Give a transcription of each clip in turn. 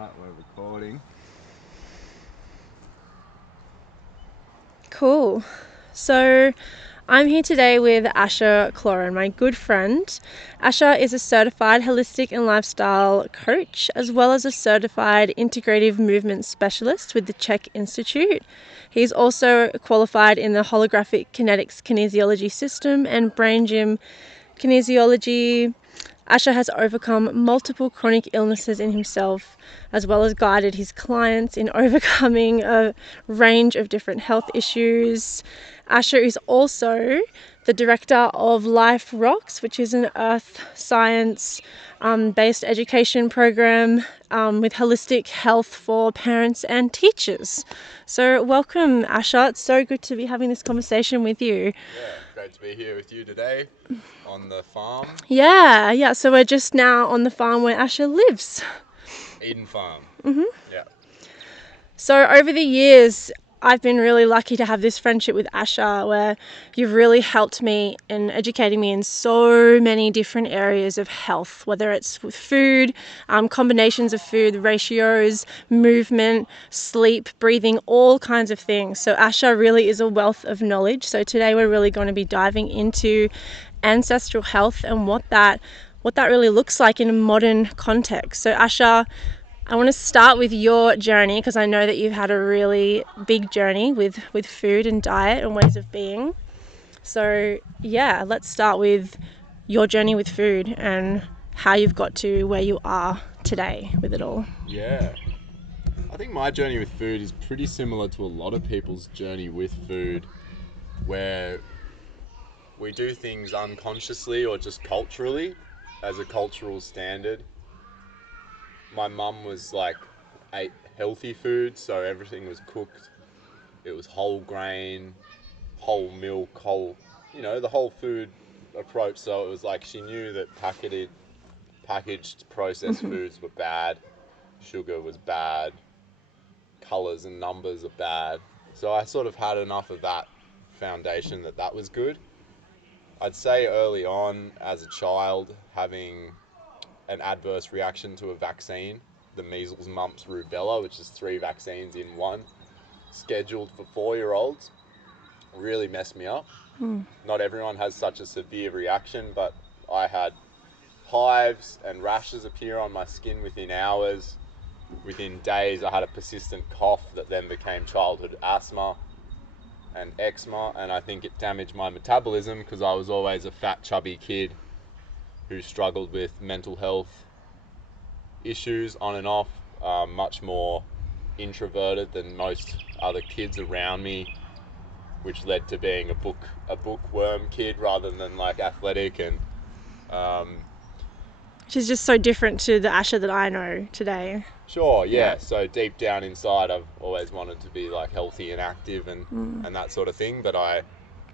start. We're recording. Cool. So I'm here today with Cloran, my good friend. Asha is a certified holistic and lifestyle coach, as well as a certified integrative movement specialist with the Czech Institute. He's also qualified in the holographic kinetics kinesiology system and brain gym kinesiology. Asha has overcome multiple chronic illnesses in himself, as well as guided his clients in overcoming a range of different health issues. Asha is also the director of Life Rocks, which is an earth science based education program with holistic health for parents and teachers. So welcome, Asha. It's so good to be having this conversation with you. Yeah, great to be here with you today on the farm. Yeah. So we're just now on the farm where Asha lives. Eden Farm. Yeah. So over the years, I've been really lucky to have this friendship with Asha, where you've really helped me in educating me in so many different areas of health, whether it's with food, combinations of food, ratios, movement, sleep, breathing, all kinds of things. So Asha really is a wealth of knowledge. So today we're really going to be diving into ancestral health and what that really looks like in a modern context. So Asha, I want to start with your journey because I know that you've had a really big journey with food and diet and ways of being. So yeah, let's start with your journey with food and how you've got to where you are today with it all. Yeah. I think my journey with food is pretty similar to a lot of people's journey with food, where we do things unconsciously or just culturally as a cultural standard. My mum was ate healthy food, so everything was cooked. It was whole grain, whole milk, the whole food approach. So it was like she knew that packaged processed foods were bad, sugar was bad, colors and numbers are bad. So I sort of had enough of that foundation that was good. I'd say early on as a child, having an adverse reaction to a vaccine, the measles, mumps, rubella, which is 3 vaccines in one, scheduled for 4-year-olds, really messed me up. Not everyone has such a severe reaction, but I had hives and rashes appear on my skin within hours. Within days, I had a persistent cough that then became childhood asthma and eczema, and I think it damaged my metabolism because I was always a fat, chubby kid who struggled with mental health issues on and off, much more introverted than most other kids around me, which led to being a bookworm kid rather than athletic and Which is just so different to the Asha that I know today. sure, yeah. So deep down inside, I've always wanted to be healthy and active and that sort of thing. But I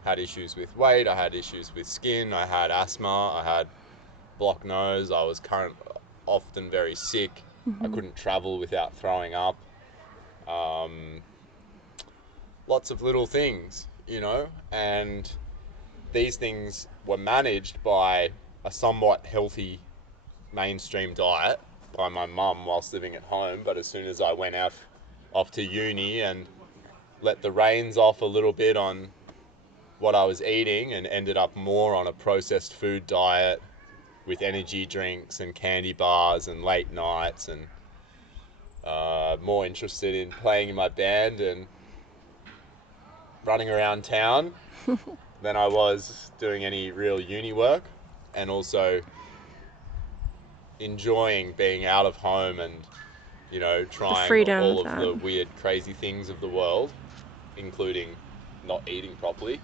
had issues with weight. I had issues with skin. I had asthma. I had blocked nose. I was often very sick. I couldn't travel without throwing up. Lots of little things, and these things were managed by a somewhat healthy mainstream diet by my mum whilst living at home. But as soon as I went off to uni and let the reins off a little bit on what I was eating and ended up more on a processed food diet with energy drinks and candy bars and late nights and more interested in playing in my band and running around town than I was doing any real uni work, and also enjoying being out of home and trying Freedom all of of that. the weird crazy things of the world, including not eating properly.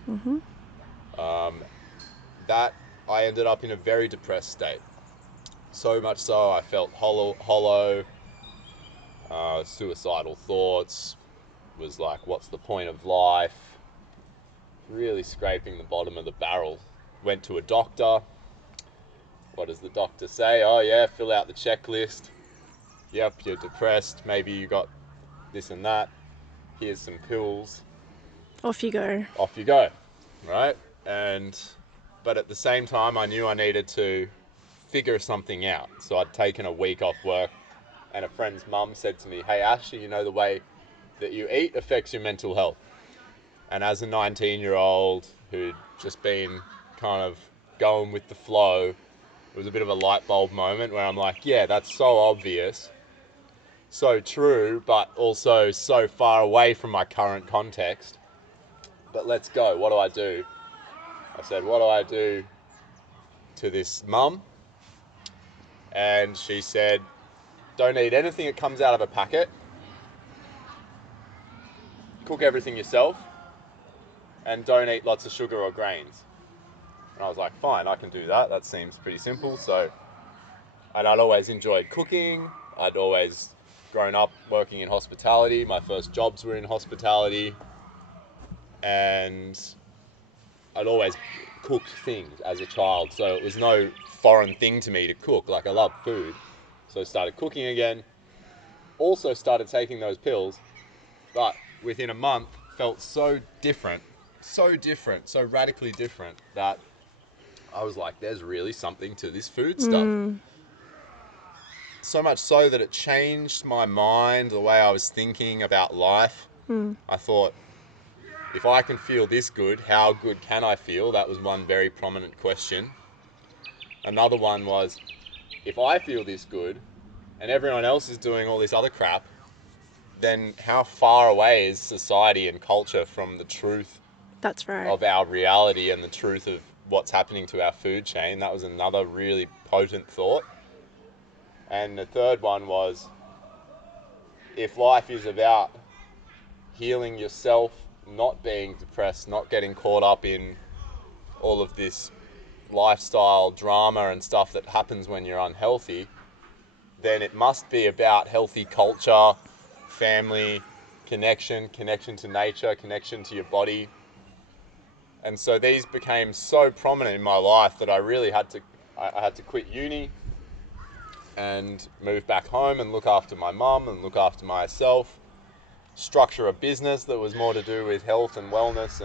That I ended up in a very depressed state, so much so I felt hollow, suicidal thoughts, was like, what's the point of life? Really scraping the bottom of the barrel. Went to a doctor. What does the doctor say? Oh yeah, fill out the checklist. Yep, you're depressed. Maybe you got this and that. Here's some pills. Off you go. Off you go, right? But at the same time, I knew I needed to figure something out. So I'd taken a week off work and a friend's mum said to me, "Hey Ash, you know the way that you eat affects your mental health." And as a 19-year-old who'd just been kind of going with the flow, it was a bit of a light bulb moment where I'm like, yeah, that's so obvious, so true, but also so far away from my current context. But let's go. What do I do? I said, what do I do to this mum? And she said, don't eat anything that comes out of a packet. Cook everything yourself. And don't eat lots of sugar or grains. And I was like, fine, I can do that. That seems pretty simple. And I'd always enjoyed cooking. I'd always grown up working in hospitality. My first jobs were in hospitality. And I'd always cooked things as a child. So it was no foreign thing to me to cook. Like, I love food. So I started cooking again. Also started taking those pills. But within a month, felt so different, so radically different, that I was like, there's really something to this food stuff. So much so that it changed my mind, the way I was thinking about life. I thought, if I can feel this good, how good can I feel? That was one very prominent question. Another one was, if I feel this good and everyone else is doing all this other crap, then how far away is society and culture from the truth That's right. of our reality and the truth of what's happening to our food chain? That was another really potent thought. And the third one was, if life is about healing yourself, not being depressed, not getting caught up in all of this lifestyle drama and stuff that happens when you're unhealthy, then it must be about healthy culture, family, connection to nature, connection to your body. And so these became so prominent in my life that I really had to quit uni and move back home and look after my mum and look after myself, structure a business that was more to do with health and wellness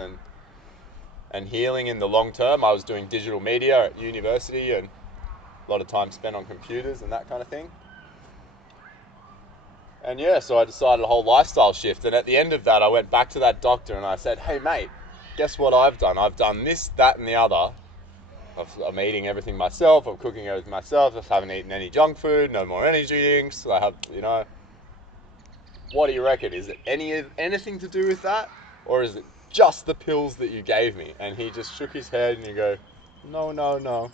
and healing in the long term. I was doing digital media at university and a lot of time spent on computers and that kind of thing. And yeah, so I decided a whole lifestyle shift. And at the end of that, I went back to that doctor and I said, hey mate, guess what I've done? I've done this, that and the other. I'm eating everything myself. I'm cooking everything myself. I haven't eaten any junk food, no more energy drinks. I have, what do you reckon? Is it anything to do with that? Or is it just the pills that you gave me? And he just shook his head and he go, no.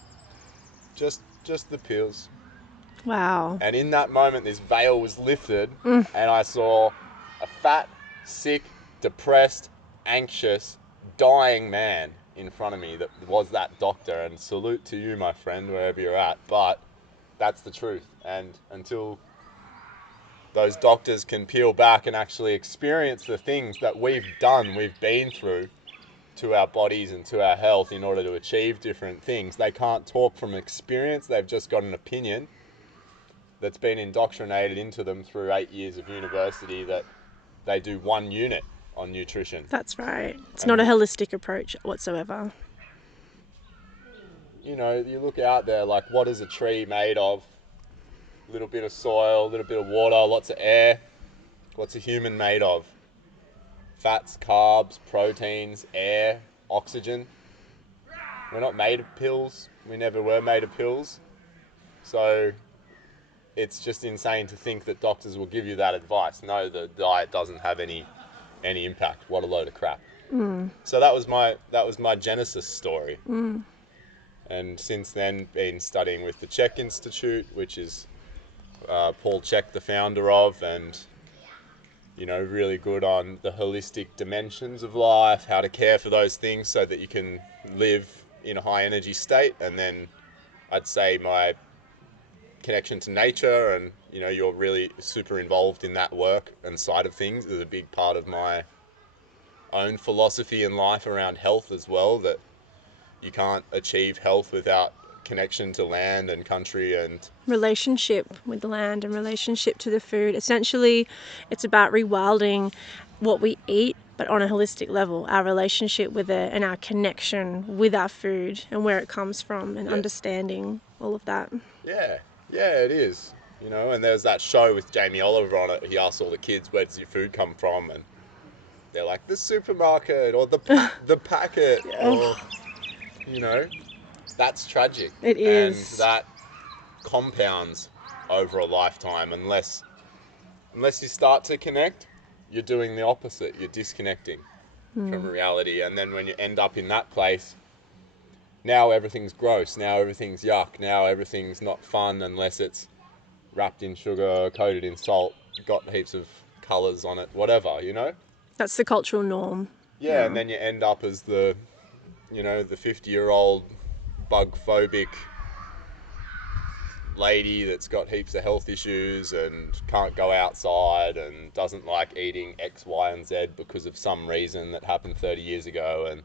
Just the pills. Wow. And in that moment, this veil was lifted and I saw a fat, sick, depressed, anxious, dying man in front of me that was that doctor. And salute to you, my friend, wherever you're at. But that's the truth. And until those doctors can peel back and actually experience the things that we've been through to our bodies and to our health in order to achieve different things, they can't talk from experience. They've just got an opinion that's been indoctrinated into them through 8 years of university that they do 1 unit on nutrition. That's right. It's not a holistic approach whatsoever. You look out there, like, what is a tree made of? A little bit of soil, a little bit of water, lots of air. What's a human made of? Fats, carbs, proteins, air, oxygen. We're not made of pills. We never were made of pills. So it's just insane to think that doctors will give you that advice. No, the diet doesn't have any impact. What a load of crap. So that was my genesis story. And since then, been studying with the Czech Institute, which is Paul Czech, the founder of, and really good on the holistic dimensions of life, how to care for those things so that you can live in a high energy state. And then I'd say my connection to nature and, you're really super involved in that work and side of things is a big part of my own philosophy in life around health as well, that you can't achieve health without connection to land and country and Relationship with the land and relationship to the food. Essentially, it's about rewilding what we eat, but on a holistic level, our relationship with it and our connection with our food and where it comes from and understanding all of that. Yeah, it is. you know. And there's that show with Jamie Oliver on it. He asks all the kids, "Where does your food come from?" And they're like, "The supermarket or the packet," or Oh, you know, that's tragic, it and is. that compounds over a lifetime unless you start to connect. You're doing the opposite. You're disconnecting from reality, and then when you end up in that place, now everything's gross. Now everything's yuck. Now everything's not fun unless it's wrapped in sugar, coated in salt, got heaps of colours on it, whatever, you know? That's the cultural norm. Yeah, and Yeah. then you end up as the, you know, the 50-year-old bug phobic lady that's got heaps of health issues and can't go outside and doesn't like eating X, Y, and Z because of some reason that happened 30 years ago. And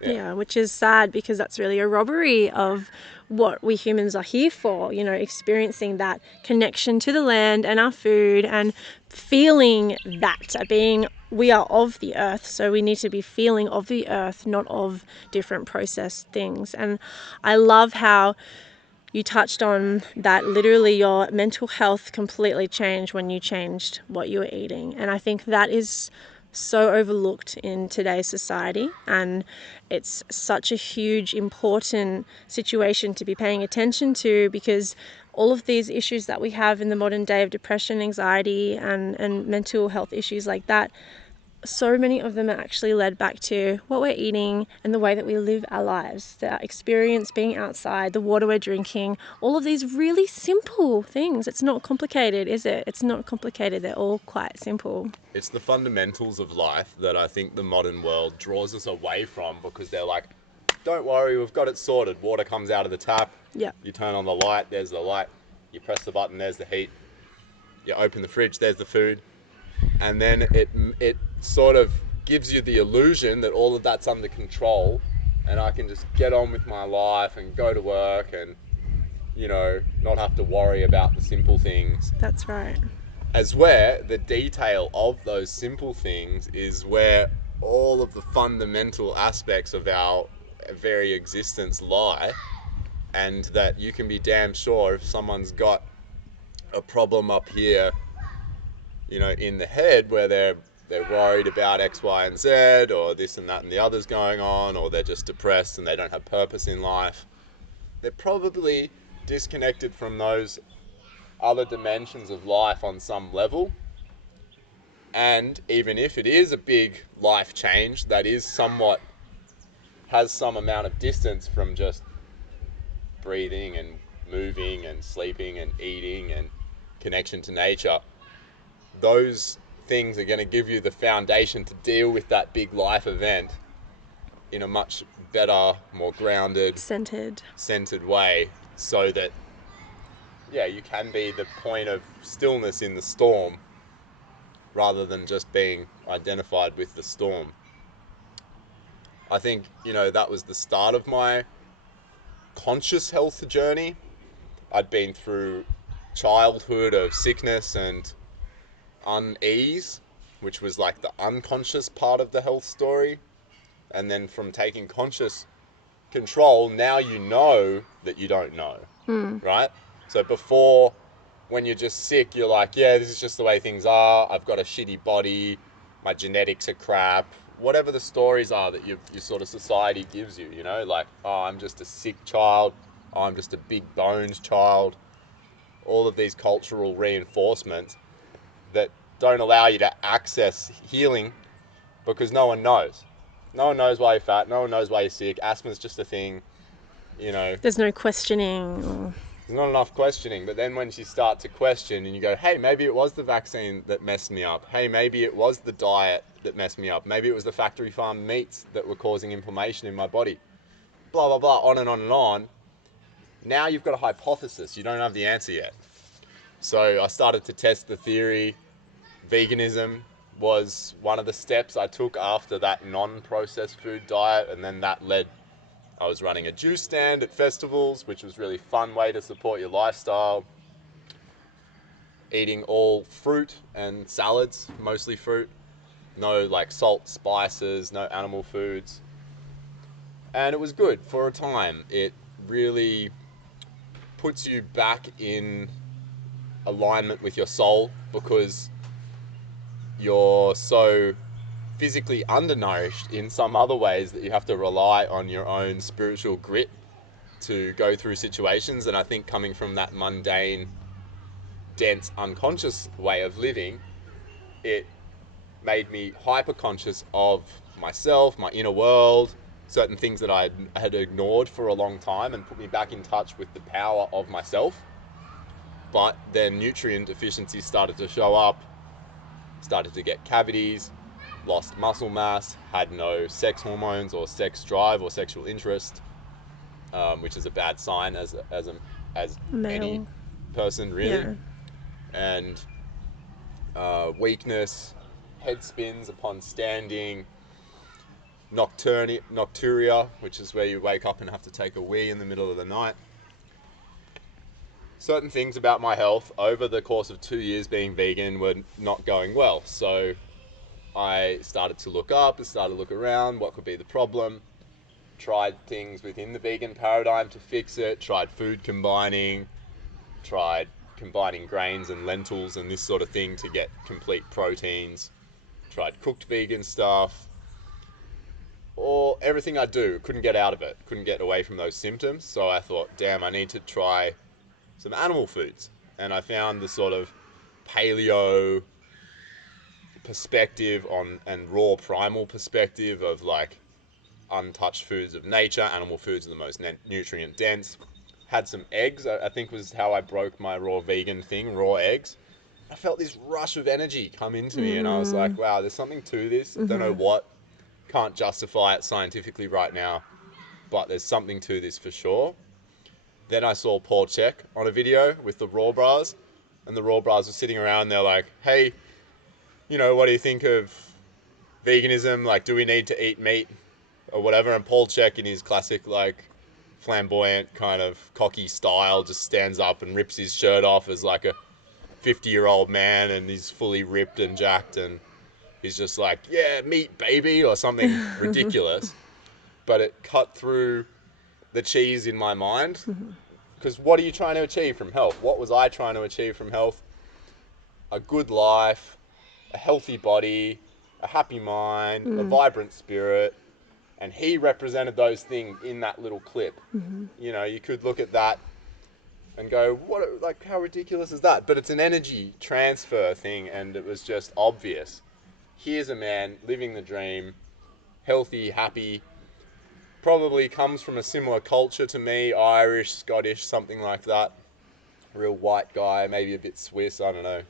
yeah, Yeah, which is sad because that's really a robbery of what we humans are here for, you know, experiencing that connection to the land and our food and feeling that being we are of the earth, so we need to be feeling of the earth, not of different processed things. And I love how you touched on that literally your mental health completely changed when you changed what you were eating. And I think that is so overlooked in today's society, and it's such a huge important situation to be paying attention to, because all of these issues that we have in the modern day of depression, anxiety, and mental health issues like that, so many of them are actually led back to what we're eating and the way that we live our lives, the experience being outside, the water we're drinking, all of these really simple things. It's not complicated, is it? It's not complicated. They're all quite simple. it's the fundamentals of life that I think the modern world draws us away from, because they're like, don't worry, we've got it sorted. Water comes out of the tap. Yeah. You turn on the light, there's the light. You press the button, there's the heat. You open the fridge, there's the food. And then it sort of gives you the illusion that all of that's under control, and I can just get on with my life and go to work and, you know, not have to worry about the simple things. That's right. As where the detail of those simple things is where all of the fundamental aspects of our very existence lie, and that you can be damn sure if someone's got a problem up here, you know, in the head, where they're worried about X, Y, and Z, or this and that and the other's going on, or they're just depressed and they don't have purpose in life, they're probably disconnected from those other dimensions of life on some level. And even if it is a big life change that is somewhat, has some amount of distance from just breathing and moving and sleeping and eating and connection to nature, those things are going to give you the foundation to deal with that big life event in a much better, more grounded, Centered. way, so that, yeah, you can be the point of stillness in the storm rather than just being identified with the storm. I think, you know, that was the start of my conscious health journey. I'd been through childhood of sickness and unease, which was like the unconscious part of the health story. And then from taking conscious control, now you know that you don't know, right? So before, when you're just sick, you're like, yeah, this is just the way things are. I've got a shitty body. My genetics are crap. Whatever the stories are that your sort of society gives you, you know, like, oh, I'm just a sick child. Oh, I'm just a big bones child. All of these cultural reinforcements that don't allow you to access healing, because no one knows. No one knows why you're fat. No one knows why you're sick. Asthma's just a thing, you know. There's no questioning. There's not enough questioning. But then when you start to question and you go, hey, maybe it was the vaccine that messed me up. Hey, maybe it was the diet that messed me up. Maybe it was the factory farm meats that were causing inflammation in my body. Blah, blah, blah, on and on and on. Now you've got a hypothesis. You don't have the answer yet. So I started to test the theory. Veganism was one of the steps I took after that non-processed food diet, and then that led, I was running a juice stand at festivals, which was a really fun way to support your lifestyle. Eating all fruit and salads, mostly fruit. No like salt, spices, no animal foods. And it was good for a time. It really puts you back in alignment with your soul, because you're so physically undernourished in some other ways that you have to rely on your own spiritual grit to go through situations. And I think coming from that mundane, dense, unconscious way of living, it made me hyper conscious of myself, my inner world, certain things that I had ignored for a long time, and put me back in touch with the power of myself. But then nutrient deficiencies started to show up, started to get cavities, lost muscle mass, had no sex hormones or sex drive or sexual interest, which is a bad sign as any Male. person, really. Yeah. And weakness, head spins upon standing, nocturia, which is where you wake up and have to take a wee in the middle of the night. Certain things about my health over the course of 2 years being vegan were not going well. So I started to look up, started to look around, what could be the problem. Tried things within the vegan paradigm to fix it, tried food combining, tried combining grains and lentils and this sort of thing to get complete proteins, tried cooked vegan stuff, or everything I do, couldn't get out of it, couldn't get away from those symptoms. So I thought, damn, I need to try some animal foods. And I found the sort of paleo perspective on, and raw primal perspective of like untouched foods of nature. Animal foods are the most nutrient dense. Had some eggs, I think was how I broke my raw vegan thing, raw eggs. I felt this rush of energy come into me, and I was like, wow, there's something to this. Don't know what, can't justify it scientifically right now, but there's something to this for sure. Then I saw Paul Chek on a video with the Raw Bras, and the Raw Bras were sitting around. They're like, hey, what do you think of veganism? Like, do we need to eat meat or whatever? And Paul Chek, in his classic, like, flamboyant kind of cocky style, just stands up and rips his shirt off as like a 50-year-old man, and he's fully ripped and jacked, and he's just like, yeah, meat, baby, or something ridiculous. But it cut through the cheese in my mind, because what are you trying to achieve from health? What was I trying to achieve from health? A good life, a healthy body, a happy mind, a vibrant spirit. And he represented those things in that little clip. You could look at that and go, what, like, how ridiculous is that? But it's an energy transfer thing, and it was just obvious. Here's a man living the dream, healthy, happy, probably comes from a similar culture to me, Irish, Scottish, something like that. Real white guy, maybe a bit Swiss, I don't know.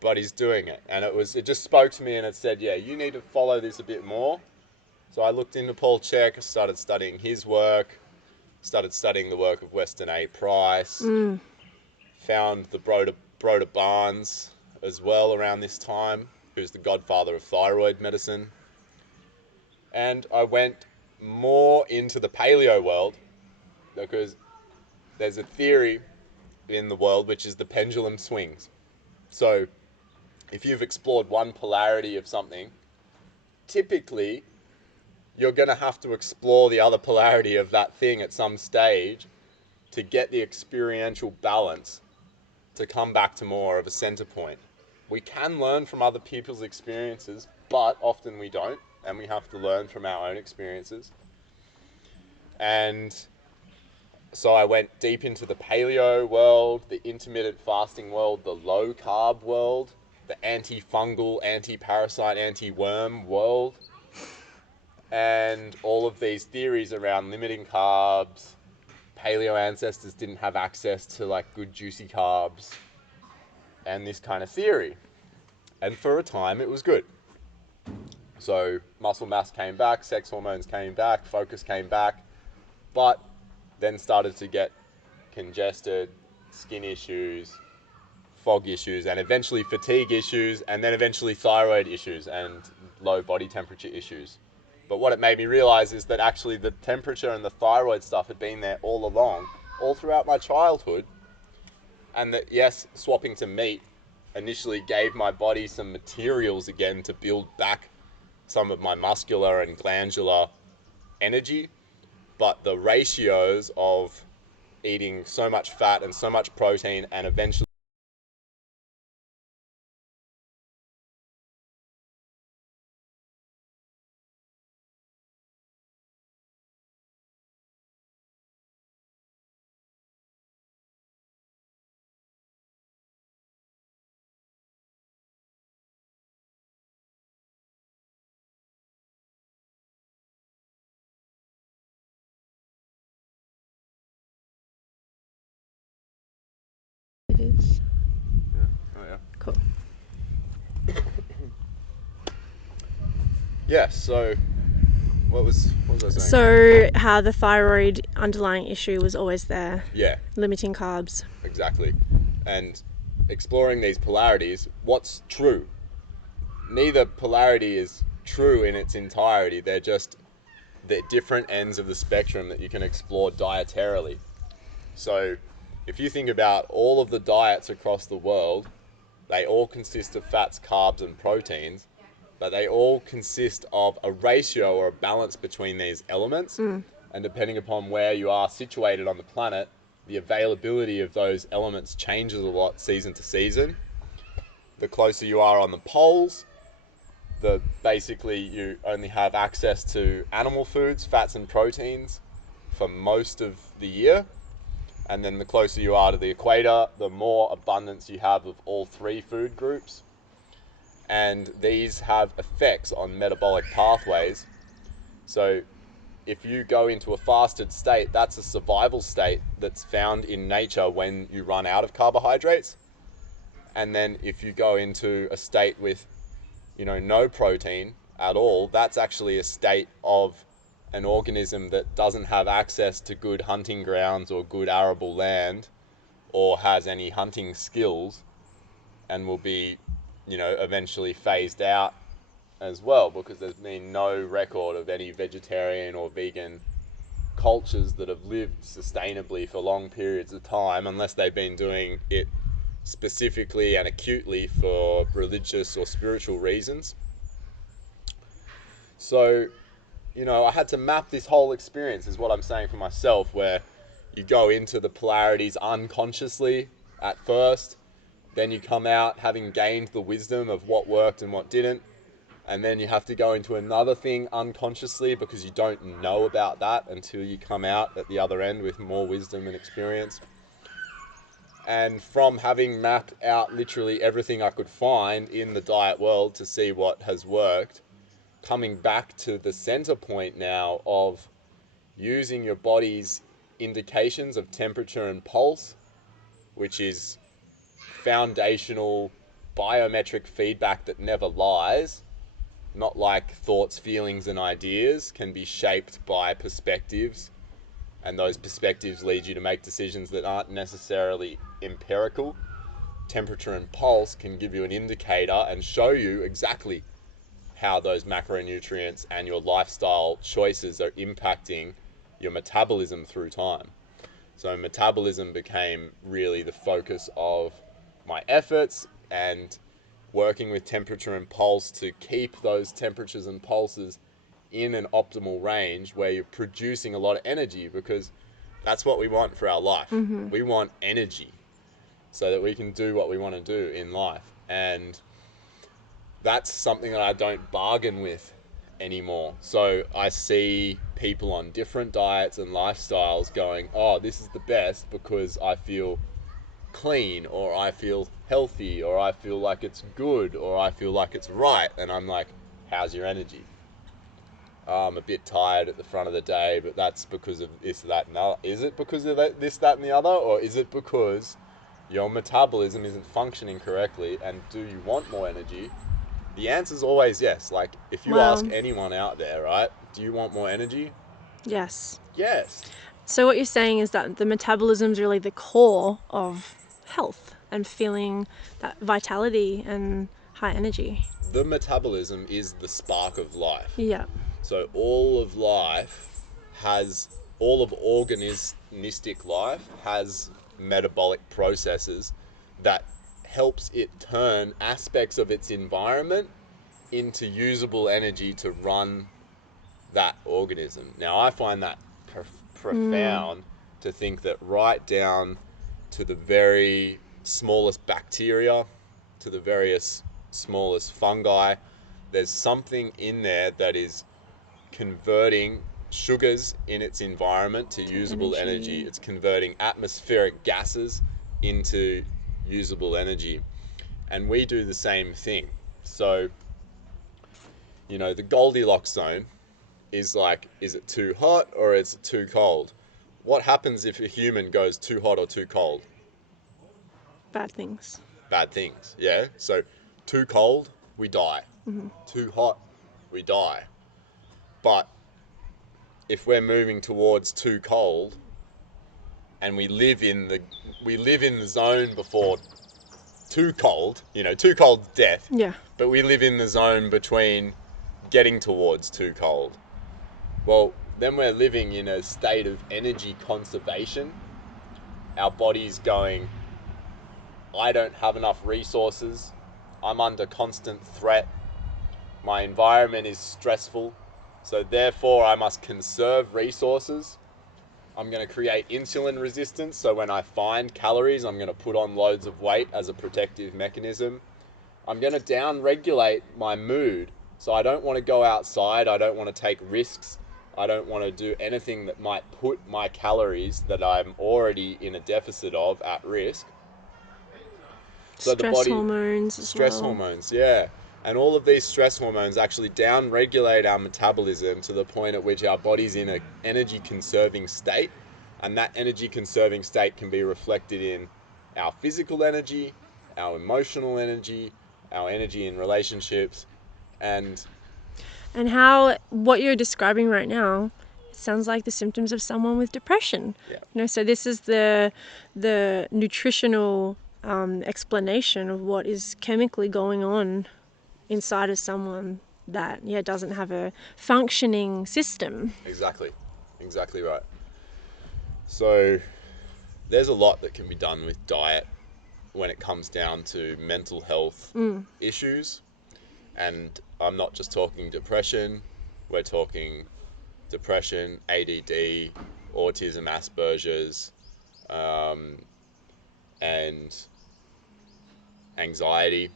But he's doing it, and it just spoke to me, and it said, yeah, you need to follow this a bit more. So I looked into Paul Chek, started studying his work, started studying the work of Weston A. Price, found the Broder Barnes as well around this time, who's the godfather of thyroid medicine. And I went more into the paleo world, because there's a theory in the world which is the pendulum swings. So if you've explored one polarity of something, typically you're going to have to explore the other polarity of that thing at some stage to get the experiential balance to come back to more of a center point. We can learn from other people's experiences, but often we don't, and we have to learn from our own experiences. And so I went deep into the paleo world, the intermittent fasting world, the low carb world, the antifungal, anti-parasite, anti-worm world, and all of these theories around limiting carbs. Paleo ancestors didn't have access to like good juicy carbs, and this kind of theory. And for a time it was good. So muscle mass came back, sex hormones came back, focus came back, but then started to get congested, skin issues, fog issues, and eventually fatigue issues, and then eventually thyroid issues and low body temperature issues. But what it made me realize is that actually the temperature and the thyroid stuff had been there all along, all throughout my childhood. And that, yes, swapping to meat initially gave my body some materials again to build back some of my muscular and glandular energy. But the ratios of eating so much fat and so much protein, and eventually It is. oh yeah. Cool. Yeah, so what was I saying? So, how the thyroid underlying issue was always there, Yeah, limiting carbs. exactly. And exploring these polarities, what's true? Neither polarity is true in its entirety. They're just the different ends of the spectrum that you can explore dietarily. So if you think about all of the diets across the world, they all consist of fats, carbs, and proteins, but they all consist of a ratio or a balance between these elements. And depending upon where you are situated on the planet, the availability of those elements changes a lot season to season. The closer you are on the poles, the basically you only have access to animal foods, fats and proteins for most of the year. And then the closer you are to the equator, the more abundance you have of all three food groups. And these have effects on metabolic pathways. So if you go into a fasted state, that's a survival state that's found in nature when you run out of carbohydrates. And then if you go into a state with, no protein at all, that's actually a state of an organism that doesn't have access to good hunting grounds or good arable land or has any hunting skills, and will be, eventually phased out as well, because there's been no record of any vegetarian or vegan cultures that have lived sustainably for long periods of time, unless they've been doing it specifically and acutely for religious or spiritual reasons. So, I had to map this whole experience, is what I'm saying for myself, where you go into the polarities unconsciously at first, then you come out having gained the wisdom of what worked and what didn't, and then you have to go into another thing unconsciously because you don't know about that until you come out at the other end with more wisdom and experience. And from having mapped out literally everything I could find in the diet world to see what has worked, coming back to the center point now of using your body's indications of temperature and pulse, which is foundational biometric feedback that never lies, not like thoughts, feelings, and ideas can be shaped by perspectives, and those perspectives lead you to make decisions that aren't necessarily empirical. Temperature and pulse can give you an indicator and show you exactly how those macronutrients and your lifestyle choices are impacting your metabolism through time. So metabolism became really the focus of my efforts, and working with temperature and pulse to keep those temperatures and pulses in an optimal range where you're producing a lot of energy, because that's what we want for our life. We want energy so that we can do what we want to do in life. And that's something that I don't bargain with anymore. So I see people on different diets and lifestyles going, oh, this is the best because I feel clean, or I feel healthy, or I feel like it's good, or I feel like it's right. And I'm like, how's your energy? Oh, I'm a bit tired at the front of the day, but that's because of this, that, and other. Is it because of this, that, and the other? Or is it because your metabolism isn't functioning correctly, and do you want more energy? The answer is always yes. Like, if you ask anyone out there, right, do you want more energy? Yes. Yes. So what you're saying is that the metabolism is really the core of health and feeling that vitality and high energy. The metabolism is the spark of life. Yeah. So all of organistic life has metabolic processes that helps it turn aspects of its environment into usable energy to run that organism. Now, I find that profound, to think that right down to the very smallest bacteria, to the various smallest fungi, there's something in there that is converting sugars in its environment to usable energy. It's converting atmospheric gases into usable energy. And we do the same thing. So, you know, the Goldilocks zone is like, is it too hot or is it too cold? What happens if a human goes too hot or too cold? Bad things. Bad things, yeah? So, too cold, we die. Too hot, we die. But if we're moving towards too cold, and we live in the zone before too cold, you know, too cold death. Yeah. But we live in the zone between getting towards too cold. Well, then we're living in a state of energy conservation. Our body's going, I don't have enough resources. I'm under constant threat. My environment is stressful. So therefore I must conserve resources. I'm going to create insulin resistance, so when I find calories, I'm going to put on loads of weight as a protective mechanism. I'm going to down-regulate my mood, so I don't want to go outside, I don't want to take risks, I don't want to do anything that might put my calories that I'm already in a deficit of at risk. So Stress hormones as stress well. hormones, yeah. And all of these stress hormones actually down-regulate our metabolism to the point at which our body's in an energy-conserving state. And that energy-conserving state can be reflected in our physical energy, our emotional energy, our energy in relationships, and how what you're describing right now, it sounds like the symptoms of someone with depression. yeah, You know, so this is the nutritional explanation of what is chemically going on inside of someone that doesn't have a functioning system. exactly right. So there's a lot that can be done with diet when it comes down to mental health issues. And I'm not just talking depression, we're talking depression, ADD, autism, Asperger's, and anxiety.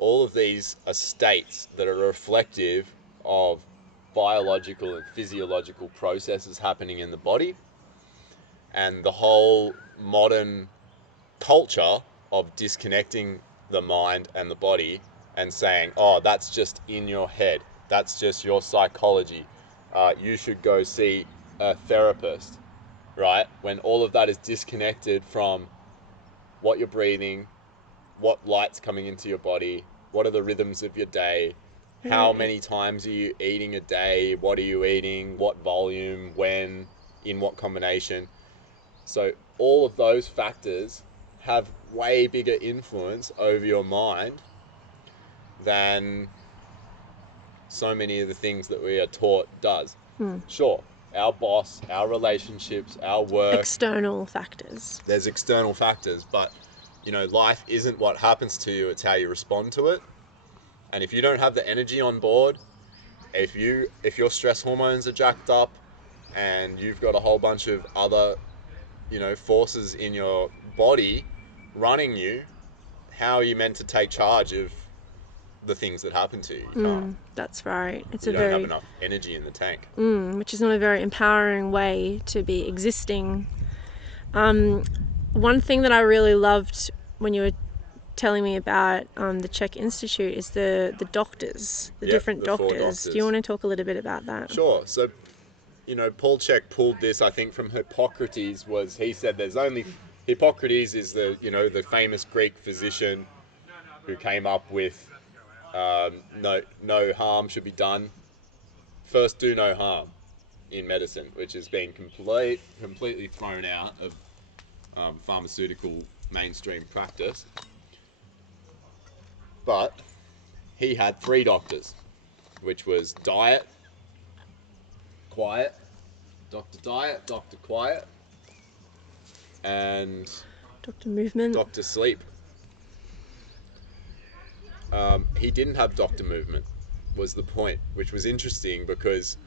All of these are states that are reflective of biological and physiological processes happening in the body. And the whole modern culture of disconnecting the mind and the body and saying, oh, that's just in your head, that's just your psychology, you should go see a therapist, right? When all of that is disconnected from what you're breathing, what light's coming into your body, what are the rhythms of your day, how many times are you eating a day, what are you eating, what volume, when, in what combination. So all of those factors have way bigger influence over your mind than so many of the things that we are taught does. Sure, our boss, our relationships, our work, External factors. there's external factors, but you know, life isn't what happens to you, it's how you respond to it. And if you don't have the energy on board, if your stress hormones are jacked up and you've got a whole bunch of other, you know, forces in your body running you, how are you meant to take charge of the things that happen to you? You can't. That's right. You don't have enough energy in the tank. Which is not a very empowering way to be existing. One thing that I really loved when you were telling me about the Czech Institute is the doctors, the different the 4 doctors. doctors. Do you want to talk a little bit about that? Sure. So, you know, Paul Chek pulled this, I think, from Hippocrates. He said there's only... Hippocrates is the famous Greek physician who came up with no harm should be done. First, do no harm in medicine, which has been completely thrown out of pharmaceutical mainstream practice. But he had 3 doctors, which was diet, quiet, Dr. Diet, Dr. Quiet, and Dr. Movement. Dr. Sleep. He didn't have Dr. Movement, was the point, which was interesting because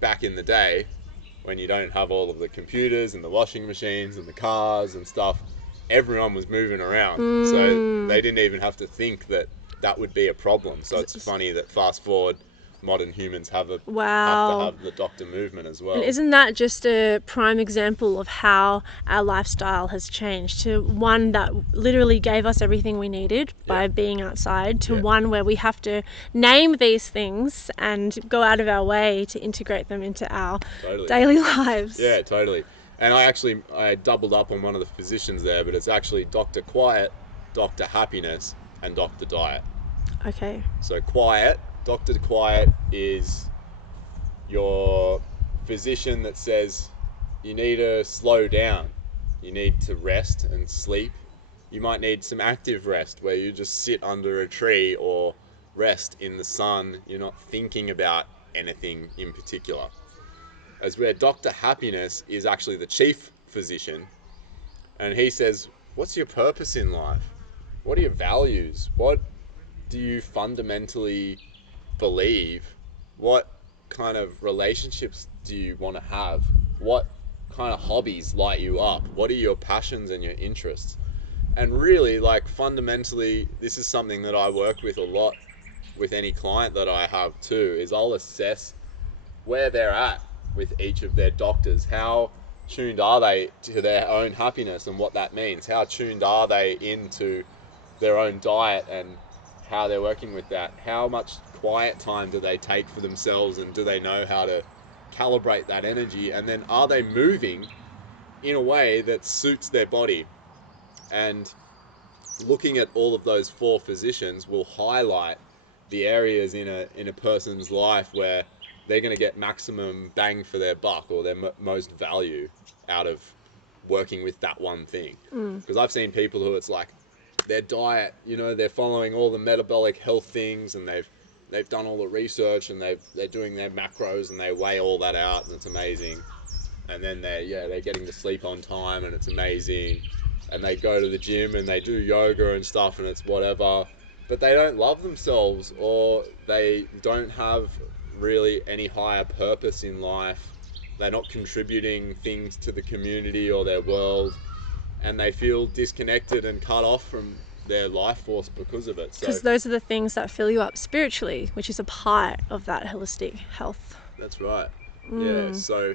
back in the day, when you don't have all of the computers and the washing machines and the cars and stuff, everyone was moving around. So they didn't even have to think that that would be a problem. So it's funny that fast forward, modern humans have to have the doctor movement as well. And isn't that just a prime example of how our lifestyle has changed to one that literally gave us everything we needed by being outside to one where we have to name these things and go out of our way to integrate them into our daily lives? Yeah, totally. And I doubled up on one of the physicians there, but it's actually Dr. Quiet, Dr. Happiness, and Dr. Diet. Okay. So Quiet, Dr. Quiet is your physician that says you need to slow down, you need to rest and sleep. You might need some active rest where you just sit under a tree or rest in the sun. You're not thinking about anything in particular. As where Dr. Happiness is actually the chief physician, and he says, what's your purpose in life? What are your values? What do you fundamentally believe? What kind of relationships do you want to have? What kind of hobbies light you up? What are your passions and your interests? And really, like, fundamentally, this is something that I work with a lot with any client that I have too, is I'll assess where they're at with each of their doctors. How tuned are they to their own happiness and what that means? How tuned are they into their own diet and how they're working with that? How much quiet time do they take for themselves, and do they know how to calibrate that energy? And then are they moving in a way that suits their body? And looking at all of those four physicians will highlight the areas in a person's life where they're going to get maximum bang for their buck, or their most value out of working with that one thing. Because I've seen people who it's like their diet, they're following all the metabolic health things, and they've done all the research, and they're doing their macros, and they weigh all that out, and it's amazing. And then they're getting to sleep on time, and it's amazing. And they go to the gym and they do yoga and stuff, and it's whatever. But they don't love themselves, or they don't have really any higher purpose in life. They're not contributing things to the community or their world, and they feel disconnected and cut off from their life force because of it. Because those are the things that fill you up spiritually, which is a part of that holistic health. That's right. Yeah, so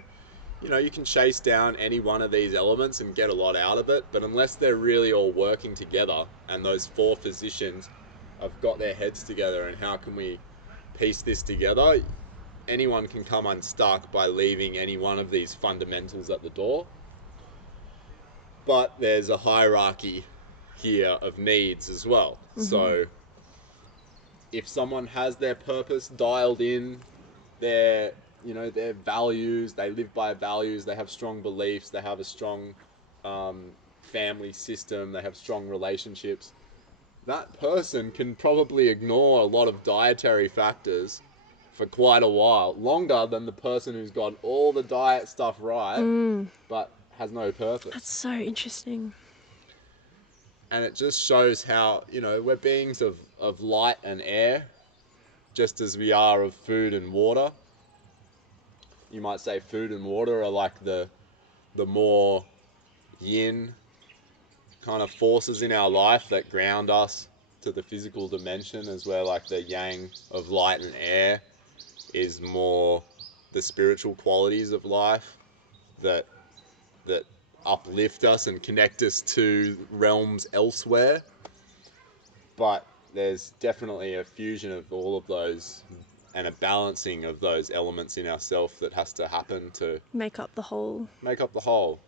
you can chase down any one of these elements and get a lot out of it, but unless they're really all working together and those four physicians have got their heads together and how can we piece this together, anyone can come unstuck by leaving any one of these fundamentals at the door. But there's a hierarchy here of needs as well. So if someone has their purpose dialed in, their values, they live by values, they have strong beliefs, they have a strong family system, they have strong relationships, that person can probably ignore a lot of dietary factors for quite a while, longer than the person who's got all the diet stuff right, but has no purpose. That's so interesting. And it just shows how, we're beings of light and air, just as we are of food and water. You might say food and water are like the more yin kind of forces in our life that ground us to the physical dimension, as where like the yang of light and air is more the spiritual qualities of life that uplift us and connect us to realms elsewhere. But there's definitely a fusion of all of those and a balancing of those elements in ourself that has to happen to make up the whole.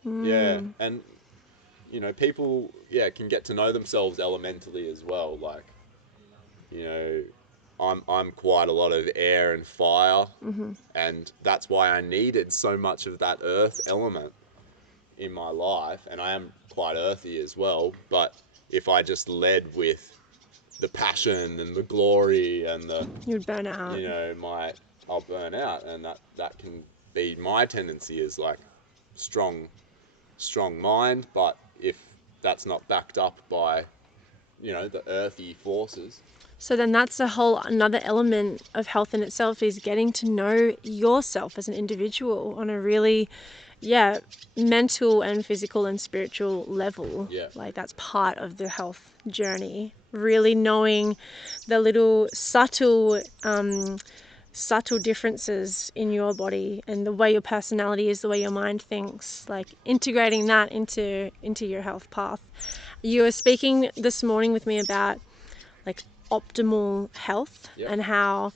Yeah. And people can get to know themselves elementally as well. Like, I'm quite a lot of air and fire, and that's why I needed so much of that earth element in my life, and I am quite earthy as well. But if I just led with the passion and the glory and you'd burn out. I'll burn out, and that can be my tendency, is like strong mind. But if that's not backed up by the earthy forces. So then that's a whole another element of health in itself, is getting to know yourself as an individual on a really, mental and physical and spiritual level. Yeah. Like that's part of the health journey. Really knowing the little subtle differences in your body and the way your personality is, the way your mind thinks, like integrating that into your health path. You were speaking this morning with me about like optimal health. Yep. And how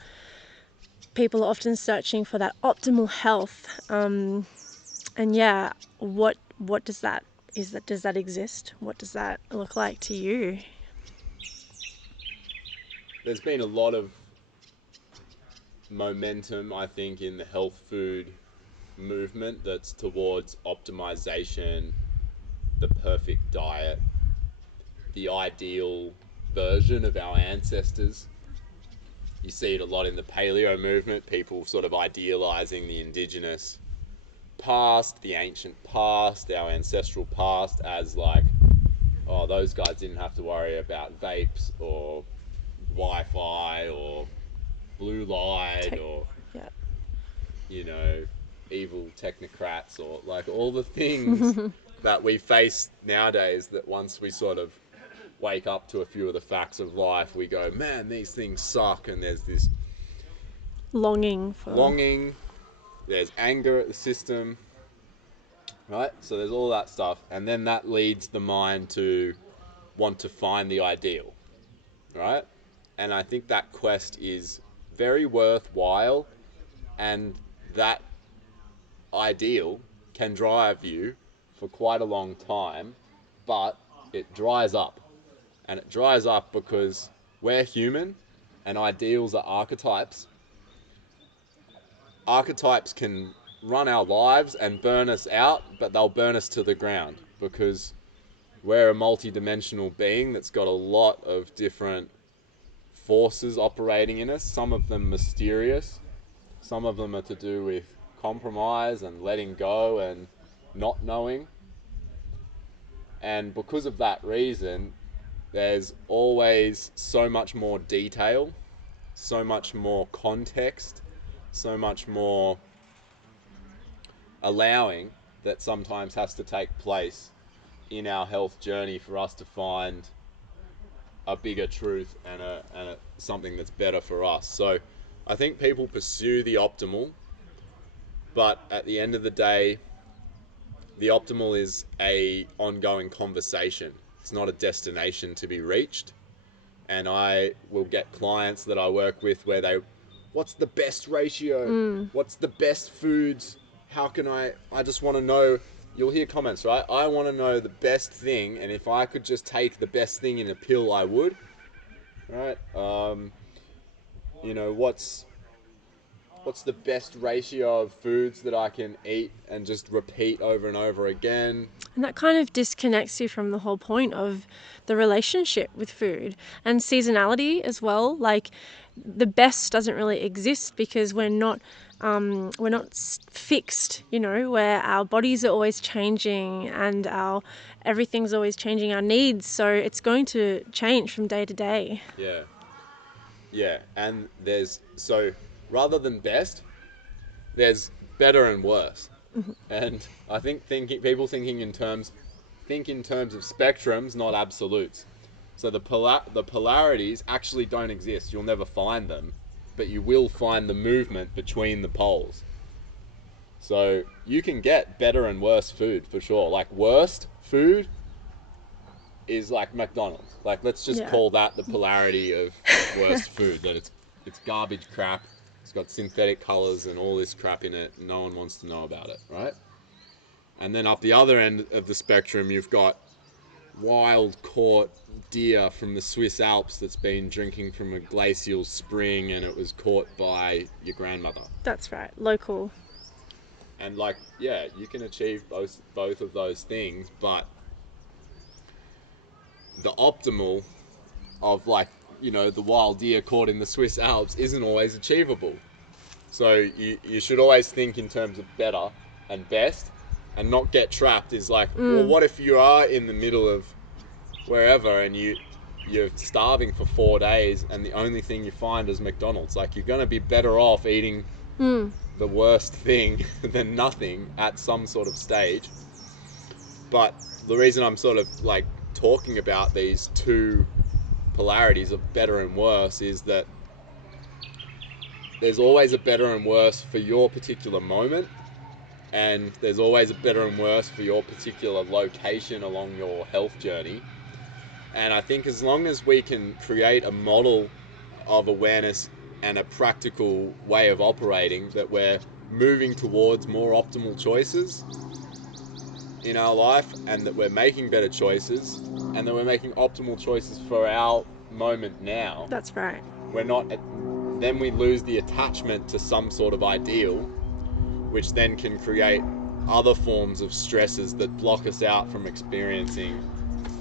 people are often searching for that optimal health. And yeah, what does that does that exist? What does that look like to you? There's been a lot of momentum, I think, in the health food movement that's towards optimization, the perfect diet, the ideal version of our ancestors. You see it a lot in the paleo movement, people sort of idealizing the indigenous past, the ancient past, our ancestral past, as like, oh, those guys didn't have to worry about vapes or Wi-Fi or blue light or Yeah. evil technocrats, or like all the things that we face nowadays, that once we sort of wake up to a few of the facts of life, we go, man, these things suck. And there's this longing, there's anger at the system, right? So there's all that stuff, and then that leads the mind to want to find the ideal, right? And I think that quest is very worthwhile, and that ideal can drive you for quite a long time, but it dries up. And it dries up because we're human, and ideals are archetypes. Archetypes can run our lives and burn us out, but they'll burn us to the ground, because we're a multi-dimensional being that's got a lot of different forces operating in us, some of them mysterious, some of them are to do with compromise and letting go and not knowing. And because of that reason, there's always so much more detail, so much more context, so much more allowing that sometimes has to take place in our health journey for us to find a bigger truth and something that's better for us. So I think people pursue the optimal, but at the end of the day, the optimal is a ongoing conversation. It's not a destination to be reached. And I will get clients that I work with where what's the best ratio? What's the best foods? How can I just want to know. You'll hear comments, right? I want to know the best thing, and if I could just take the best thing in a pill, I would. Right? What's the best ratio of foods that I can eat and just repeat over and over again? And that kind of disconnects you from the whole point of the relationship with food and seasonality as well. Like the best doesn't really exist because we're not fixed, where our bodies are always changing and everything's always changing, our needs. So it's going to change from day to day. Yeah. Yeah. And so rather than best, there's better and worse. And I think people think in terms of spectrums, not absolutes. So the polarities actually don't exist. You'll never find them, but you will find the movement between the poles. So you can get better and worse food for sure. Like worst food is like McDonald's. Like let's just call that the polarity of worst food. That it's garbage crap. It's got synthetic colors and all this crap in it. No one wants to know about it, right? And then up the other end of the spectrum, you've got wild caught deer from the Swiss Alps that's been drinking from a glacial spring, and it was caught by your grandmother. That's right, local. And like, yeah, you can achieve both of those things, but the optimal of the wild deer caught in the Swiss Alps isn't always achievable. So you should always think in terms of better and best, and not get trapped. Is like, well, what if you are in the middle of wherever and you you're starving for 4 days and the only thing you find is McDonald's. Like, you're going to be better off eating the worst thing than nothing at some sort of stage. But the reason I'm sort of like talking about these two polarities of better and worse is that there's always a better and worse for your particular moment, and there's always a better and worse for your particular location along your health journey. And I think as long as we can create a model of awareness and a practical way of operating, that we're moving towards more optimal choices in our life, and that we're making better choices, and that we're making optimal choices for our moment now. That's right. We're not, then we lose the attachment to some sort of ideal, which then can create other forms of stresses that block us out from experiencing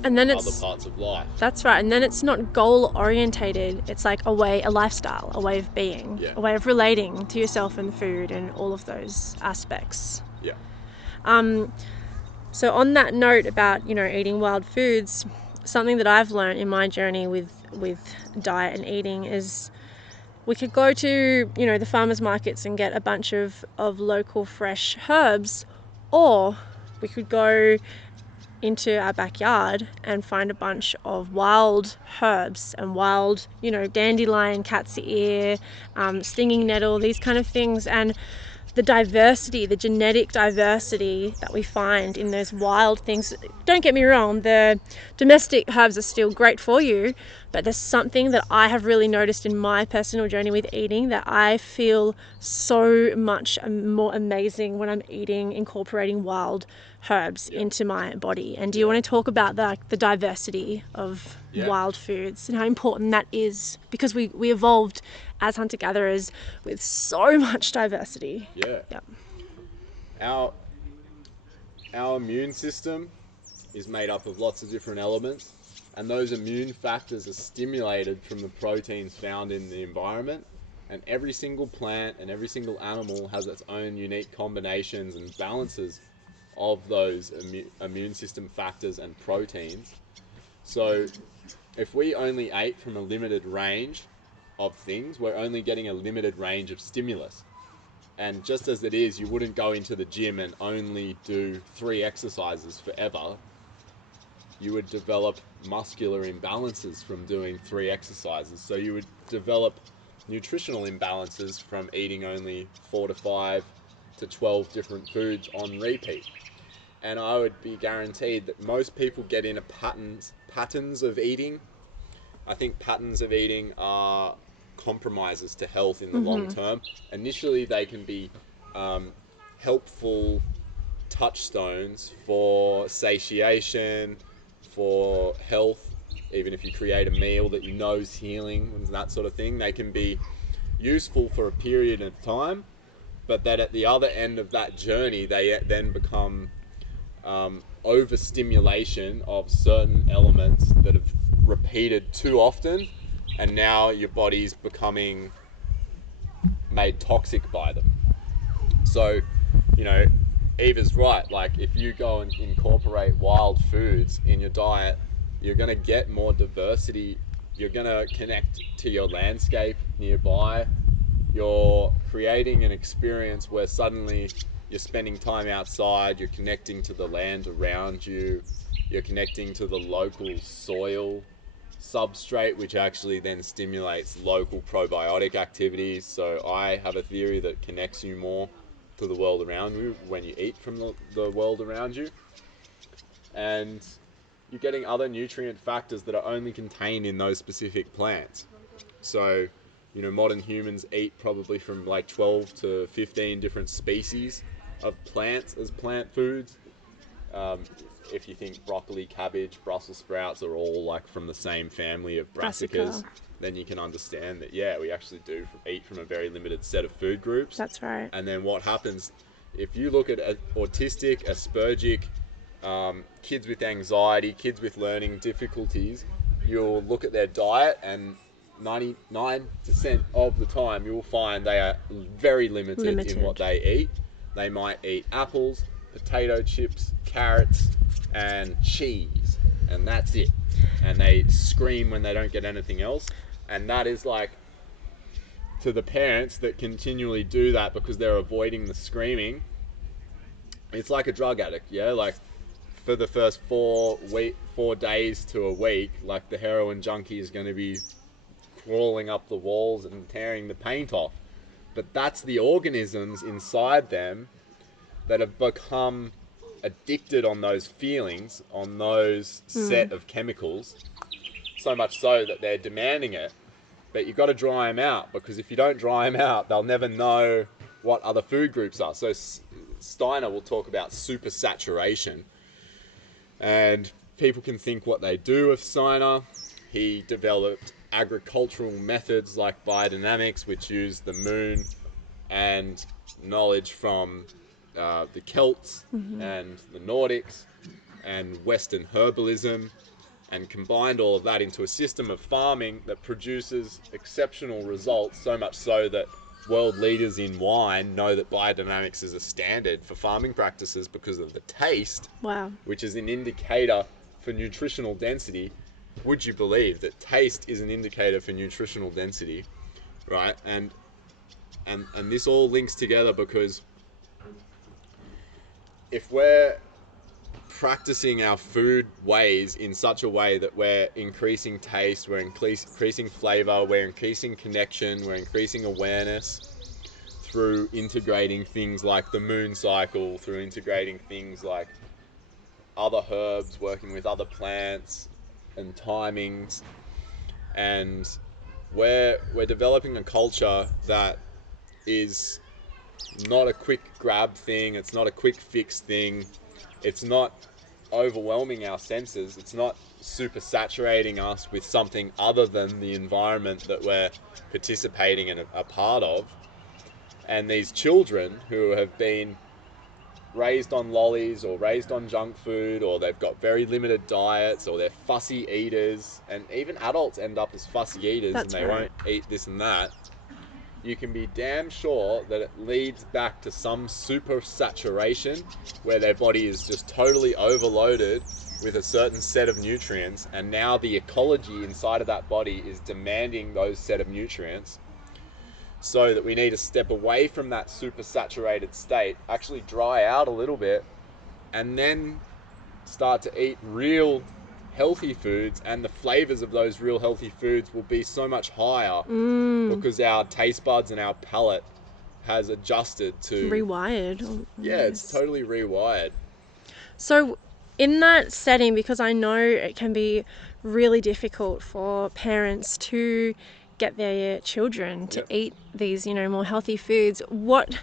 other parts of life. That's right. And then it's not goal orientated. It's like a lifestyle, a way of being, a way of relating to yourself and food and all of those aspects. Yeah. So on that note about, eating wild foods, something that I've learned in my journey with diet and eating is we could go to, the farmers markets and get a bunch of local fresh herbs, or we could go into our backyard and find a bunch of wild herbs and wild, dandelion, cat's ear, stinging nettle, these kind of things. And the diversity, the genetic diversity that we find in those wild things. Don't get me wrong, the domestic herbs are still great for you, but there's something that I have really noticed in my personal journey with eating that I feel so much more amazing when I'm incorporating wild herbs into my body. And do you want to talk about the diversity of wild foods and how important that is? Because we evolved as hunter-gatherers with so much diversity. Our immune system is made up of lots of different elements, and those immune factors are stimulated from the proteins found in the environment. And every single plant and every single animal has its own unique combinations and balances of those immune system factors and proteins. So if we only ate from a limited range of things, we're only getting a limited range of stimulus. And just as it is, you wouldn't go into the gym and only do 3 exercises forever. You would develop muscular imbalances from doing 3 exercises. So you would develop nutritional imbalances from eating only 4 to 5 to 12 different foods on repeat. And I would be guaranteed that most people get into patterns of eating. I think patterns of eating are compromises to health in the long term. Initially, they can be helpful touchstones for satiation, for health. Even if you create a meal that you know is healing and that sort of thing, they can be useful for a period of time, but that at the other end of that journey, they then become overstimulation of certain elements that have repeated too often, and now your body's becoming made toxic by them. So, Eva's right. Like, if you go and incorporate wild foods in your diet, you're going to get more diversity. You're going to connect to your landscape nearby. You're creating an experience where suddenly you're spending time outside, you're connecting to the land around you, you're connecting to the local soil substrate, which actually then stimulates local probiotic activities. So I have a theory that connects you more to the world around you when you eat from the world around you. And you're getting other nutrient factors that are only contained in those specific plants. So, modern humans eat probably from like 12 to 15 different species of plants as plant foods. If you think broccoli, cabbage, Brussels sprouts are all like from the same family of brassicas, then you can understand that, we actually do eat from a very limited set of food groups. That's right. And then what happens, if you look at autistic, Aspergic, kids with anxiety, kids with learning difficulties, you'll look at their diet, and 99% of the time you'll find they are very limited in what they eat. They might eat apples, potato chips, carrots, and cheese. and that's it. And they scream when they don't get anything else. And that is like, to the parents that continually do that because they're avoiding the screaming, it's like a drug addict, yeah? Like, for the first 4 days to a week, like, the heroin junkie is going to be crawling up the walls and tearing the paint off. But that's the organisms inside them that have become addicted on those feelings, on those set of chemicals, so much so that they're demanding it. But you've got to dry them out, because if you don't dry them out, they'll never know what other food groups are. So Steiner will talk about supersaturation, and people can think what they do with Steiner. He developed agricultural methods like biodynamics, which use the moon and knowledge from the Celts and the Nordics and Western herbalism, and combined all of that into a system of farming that produces exceptional results, so much so that world leaders in wine know that biodynamics is a standard for farming practices because of the taste. Wow. Which is an indicator for nutritional density. Would you believe that taste is an indicator for nutritional density, right? And this all links together, because if we're practicing our food ways in such a way that we're increasing taste, we're increasing flavor, we're increasing connection, we're increasing awareness through integrating things like the moon cycle, through integrating things like other herbs, working with other plants and timings, and we're developing a culture that is not a quick grab thing, it's not a quick fix thing, it's not overwhelming our senses, it's not super saturating us with something other than the environment that we're participating in a part of. And these children who have been raised on lollies or raised on junk food, or they've got very limited diets, or they're fussy eaters, and even adults end up as fussy eaters. That's and they right. won't eat this and that. You can be damn sure that it leads back to some super saturation where their body is just totally overloaded with a certain set of nutrients, and now the ecology inside of that body is demanding those set of nutrients, so that we need to step away from that super saturated state, actually dry out a little bit, and then start to eat real healthy foods, and the flavors of those real healthy foods will be so much higher because our taste buds and our palate has adjusted to Rewired. yeah, it's totally rewired. So in that setting, because I know it can be really difficult for parents to get their children to eat these, more healthy foods, what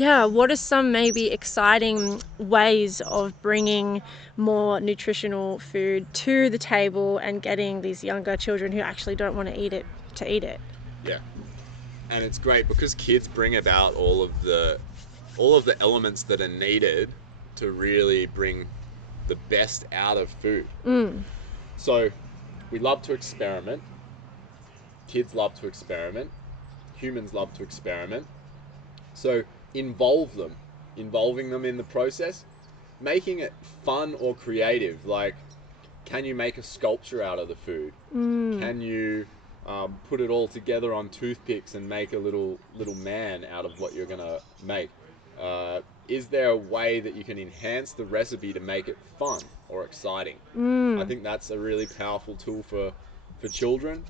are some maybe exciting ways of bringing more nutritional food to the table and getting these younger children who actually don't want to eat it to eat it? Yeah. And it's great because kids bring about all of the elements that are needed to really bring the best out of food. So we love to experiment. Kids love to experiment. Humans love to experiment. So involving them in the process, making it fun or creative. Like, can you make a sculpture out of the food? Can you put it all together on toothpicks and make a little man out of what you're gonna make? Is there a way that you can enhance the recipe to make it fun or exciting? I think that's a really powerful tool for children.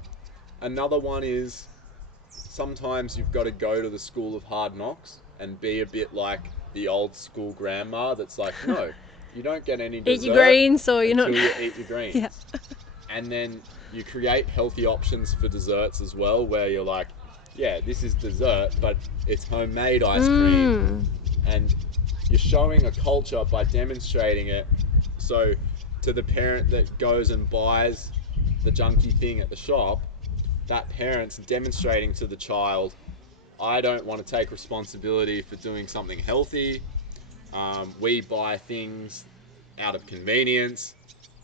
Another one is, sometimes you've got to go to the school of hard knocks and be a bit like the old school grandma that's like, no, you don't get any dessert Eat your greens, or until you eat your greens. Yeah. And then you create healthy options for desserts as well, where you're like, yeah, this is dessert, but it's homemade ice cream. And you're showing a culture by demonstrating it. So to the parent that goes and buys the junky thing at the shop, that parent's demonstrating to the child, I don't want to take responsibility for doing something healthy. We buy things out of convenience.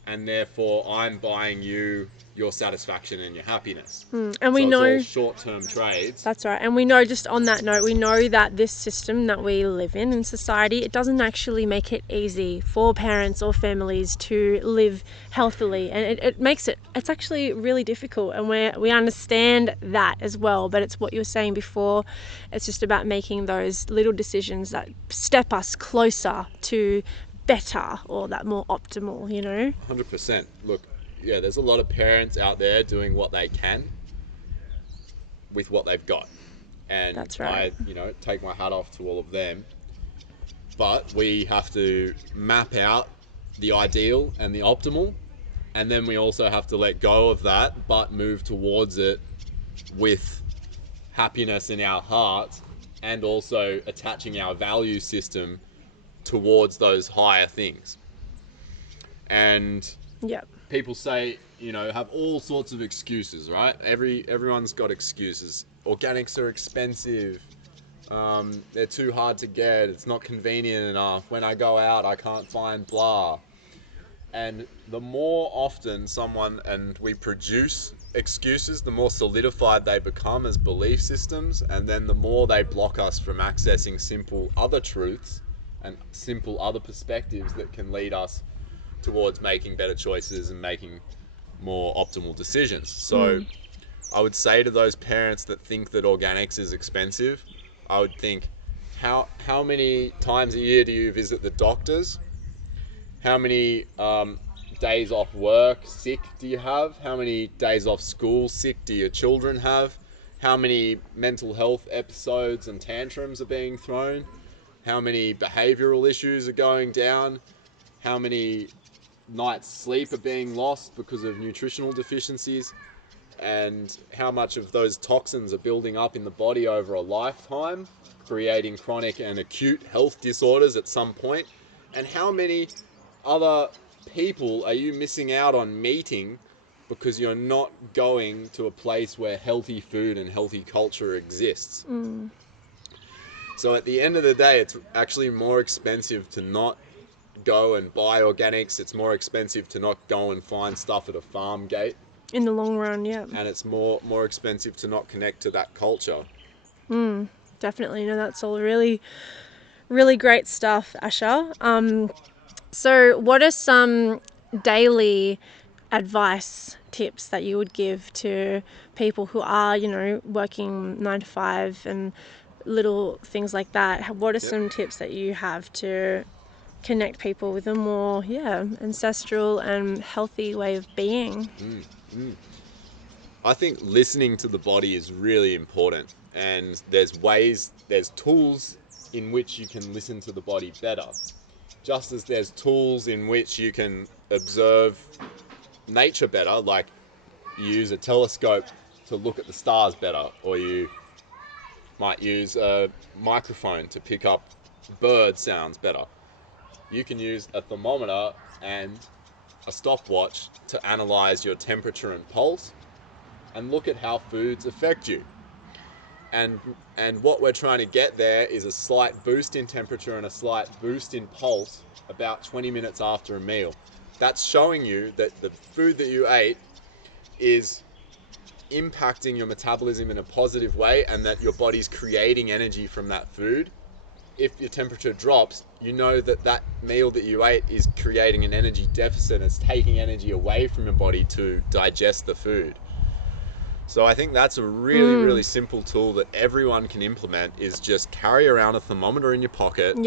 and therefore I'm buying you your satisfaction and your happiness. And we So it's know all short-term trades. that's right. And we know, just on that note, we know that this system that we live in society, it doesn't actually make it easy for parents or families to live healthily. And it makes it's actually really difficult. And we understand that as well. But it's what you were saying before. It's just about making those little decisions that step us closer to better, or that more optimal, 100%. Look, yeah, there's a lot of parents out there doing what they can with what they've got. And That's right. I, take my hat off to all of them. But we have to map out the ideal and the optimal. And then we also have to let go of that, but move towards it with happiness in our heart, and also attaching our value system towards those higher things. And Yep. people say, have all sorts of excuses, right? Everyone's got excuses. Organics are expensive. They're too hard to get. It's not convenient enough. When I go out, I can't find blah. And the more often and we produce excuses, the more solidified they become as belief systems, and then the more they block us from accessing simple other truths and simple other perspectives that can lead us towards making better choices and making more optimal decisions. So I would say to those parents that think that organics is expensive, I would think, how many times a year do you visit the doctors? How many days off work sick do you have? How many days off school sick do your children have? How many mental health episodes and tantrums are being thrown? How many behavioral issues are going down? How many nights sleep are being lost because of nutritional deficiencies? And how much of those toxins are building up in the body over a lifetime, creating chronic and acute health disorders at some point? And how many other people are you missing out on meeting because you're not going to a place where healthy food and healthy culture exists? So at the end of the day, it's actually more expensive to not go and buy organics. It's more expensive to not go and find stuff at a farm gate. In the long run, yeah. And it's more expensive to not connect to that culture. Definitely. No, that's all really, really great stuff, Asha. So what are some daily advice tips that you would give to people who are, working 9 to 5 and little things like that? What are some tips that you have to connect people with a more, ancestral and healthy way of being? I think listening to the body is really important, and there's tools in which you can listen to the body better, just as there's tools in which you can observe nature better, like you use a telescope to look at the stars better, or you might use a microphone to pick up bird sounds better. You can use a thermometer and a stopwatch to analyze your temperature and pulse and look at how foods affect you. And what we're trying to get there is a slight boost in temperature and a slight boost in pulse about 20 minutes after a meal. That's showing you that the food that you ate is impacting your metabolism in a positive way, and that your body's creating energy from that food. If your temperature drops, you know that meal that you ate is creating an energy deficit. It's taking energy away from your body to digest the food. So I think that's a really, really simple tool that everyone can implement, is just carry around a thermometer in your pocket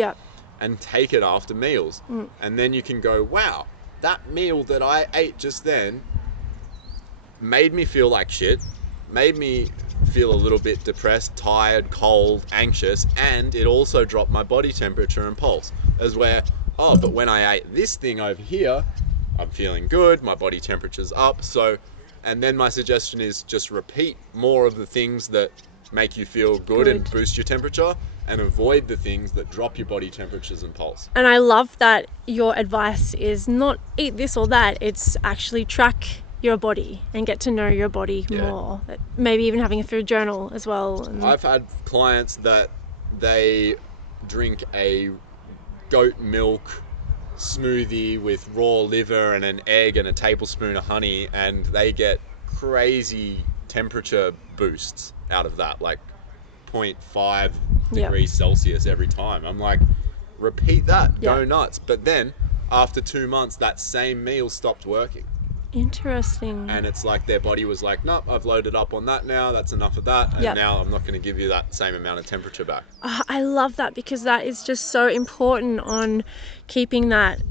and take it after meals. And then you can go, wow, that meal that I ate just then made me feel like shit, made me feel a little bit depressed, tired, cold, anxious, and it also dropped my body temperature and pulse. As where, but when I ate this thing over here, I'm feeling good, my body temperature's up. So, and then my suggestion is just repeat more of the things that make you feel good and boost your temperature, and avoid the things that drop your body temperatures and pulse. And I love that your advice is not eat this or that, it's actually track your body and get to know your body more. Maybe even having a food journal as well. And I've had clients that they drink a goat milk smoothie with raw liver and an egg and a tablespoon of honey, and they get crazy temperature boosts out of that, like 0.5 degrees Celsius every time. I'm like, repeat that, go nuts. But then after 2 months, that same meal stopped working. Interesting. And it's like their body was like, nope, I've loaded up on that now, that's enough of that, and now I'm not going to give you that same amount of temperature back. I love that, because that is just so important on keeping that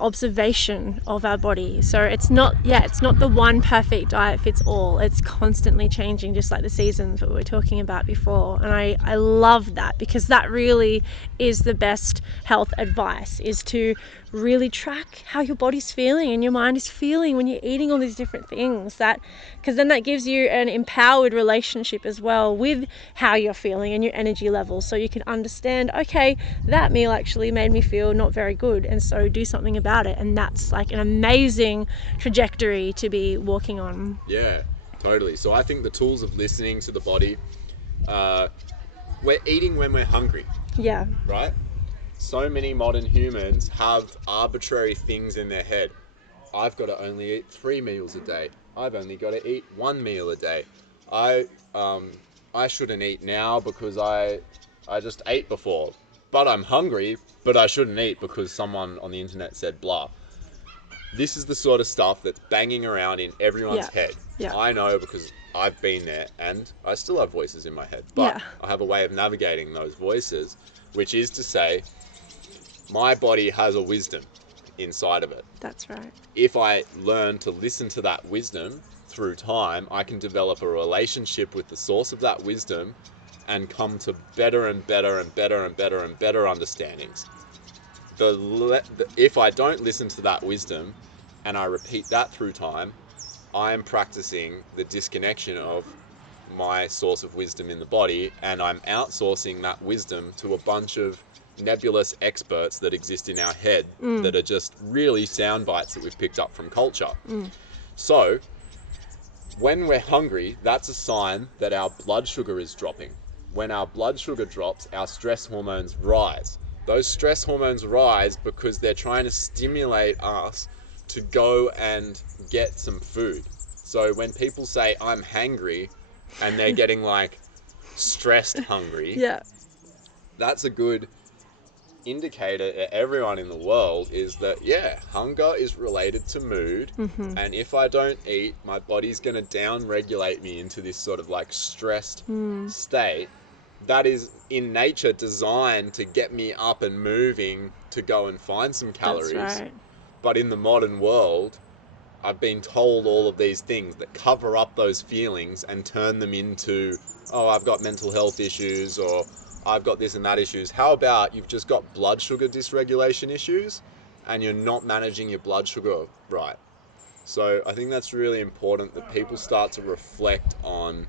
observation of our body. So it's not the one perfect diet fits all. It's constantly changing, just like the seasons that we were talking about before. And I love that, because that really is the best health advice, is to really track how your body's feeling and your mind is feeling when you're eating all these different things. That, because then that gives you an empowered relationship as well with how you're feeling and your energy levels, so you can understand, okay, that meal actually made me feel not very good, and so do something about it. And that's like an amazing trajectory to be walking on. Yeah, totally. So I think the tools of listening to the body, we're eating when we're hungry. Yeah. Right? So many modern humans have arbitrary things in their head. I've got to only eat 3 meals a day. I've only got to eat 1 meal a day. I shouldn't eat now because I just ate before. But I'm hungry, but I shouldn't eat because someone on the internet said blah. This is the sort of stuff that's banging around in everyone's head. Yeah. I know, because I've been there, and I still have voices in my head. But I have a way of navigating those voices, which is to say, my body has a wisdom inside of it. That's right. If I learn to listen to that wisdom through time, I can develop a relationship with the source of that wisdom and come to better and better and better and better and better understandings. If I don't listen to that wisdom and I repeat that through time, I am practicing the disconnection of my source of wisdom in the body, and I'm outsourcing that wisdom to a bunch of nebulous experts that exist in our head that are just really sound bites that we've picked up from culture. So when we're hungry, that's a sign that our blood sugar is dropping. When our blood sugar drops, our stress hormones rise. Those stress hormones rise because they're trying to stimulate us to go and get some food. So when people say I'm hangry and they're getting like stressed hungry, that's a good indicator to everyone in the world, is that hunger is related to mood, and if I don't eat, my body's going to down regulate me into this sort of like stressed state that is in nature designed to get me up and moving to go and find some calories. That's right. But in the modern world, I've been told all of these things that cover up those feelings and turn them into, oh, I've got mental health issues, or I've got this and that issues. How about you've just got blood sugar dysregulation issues and you're not managing your blood sugar right? So I think that's really important, that people start to reflect on,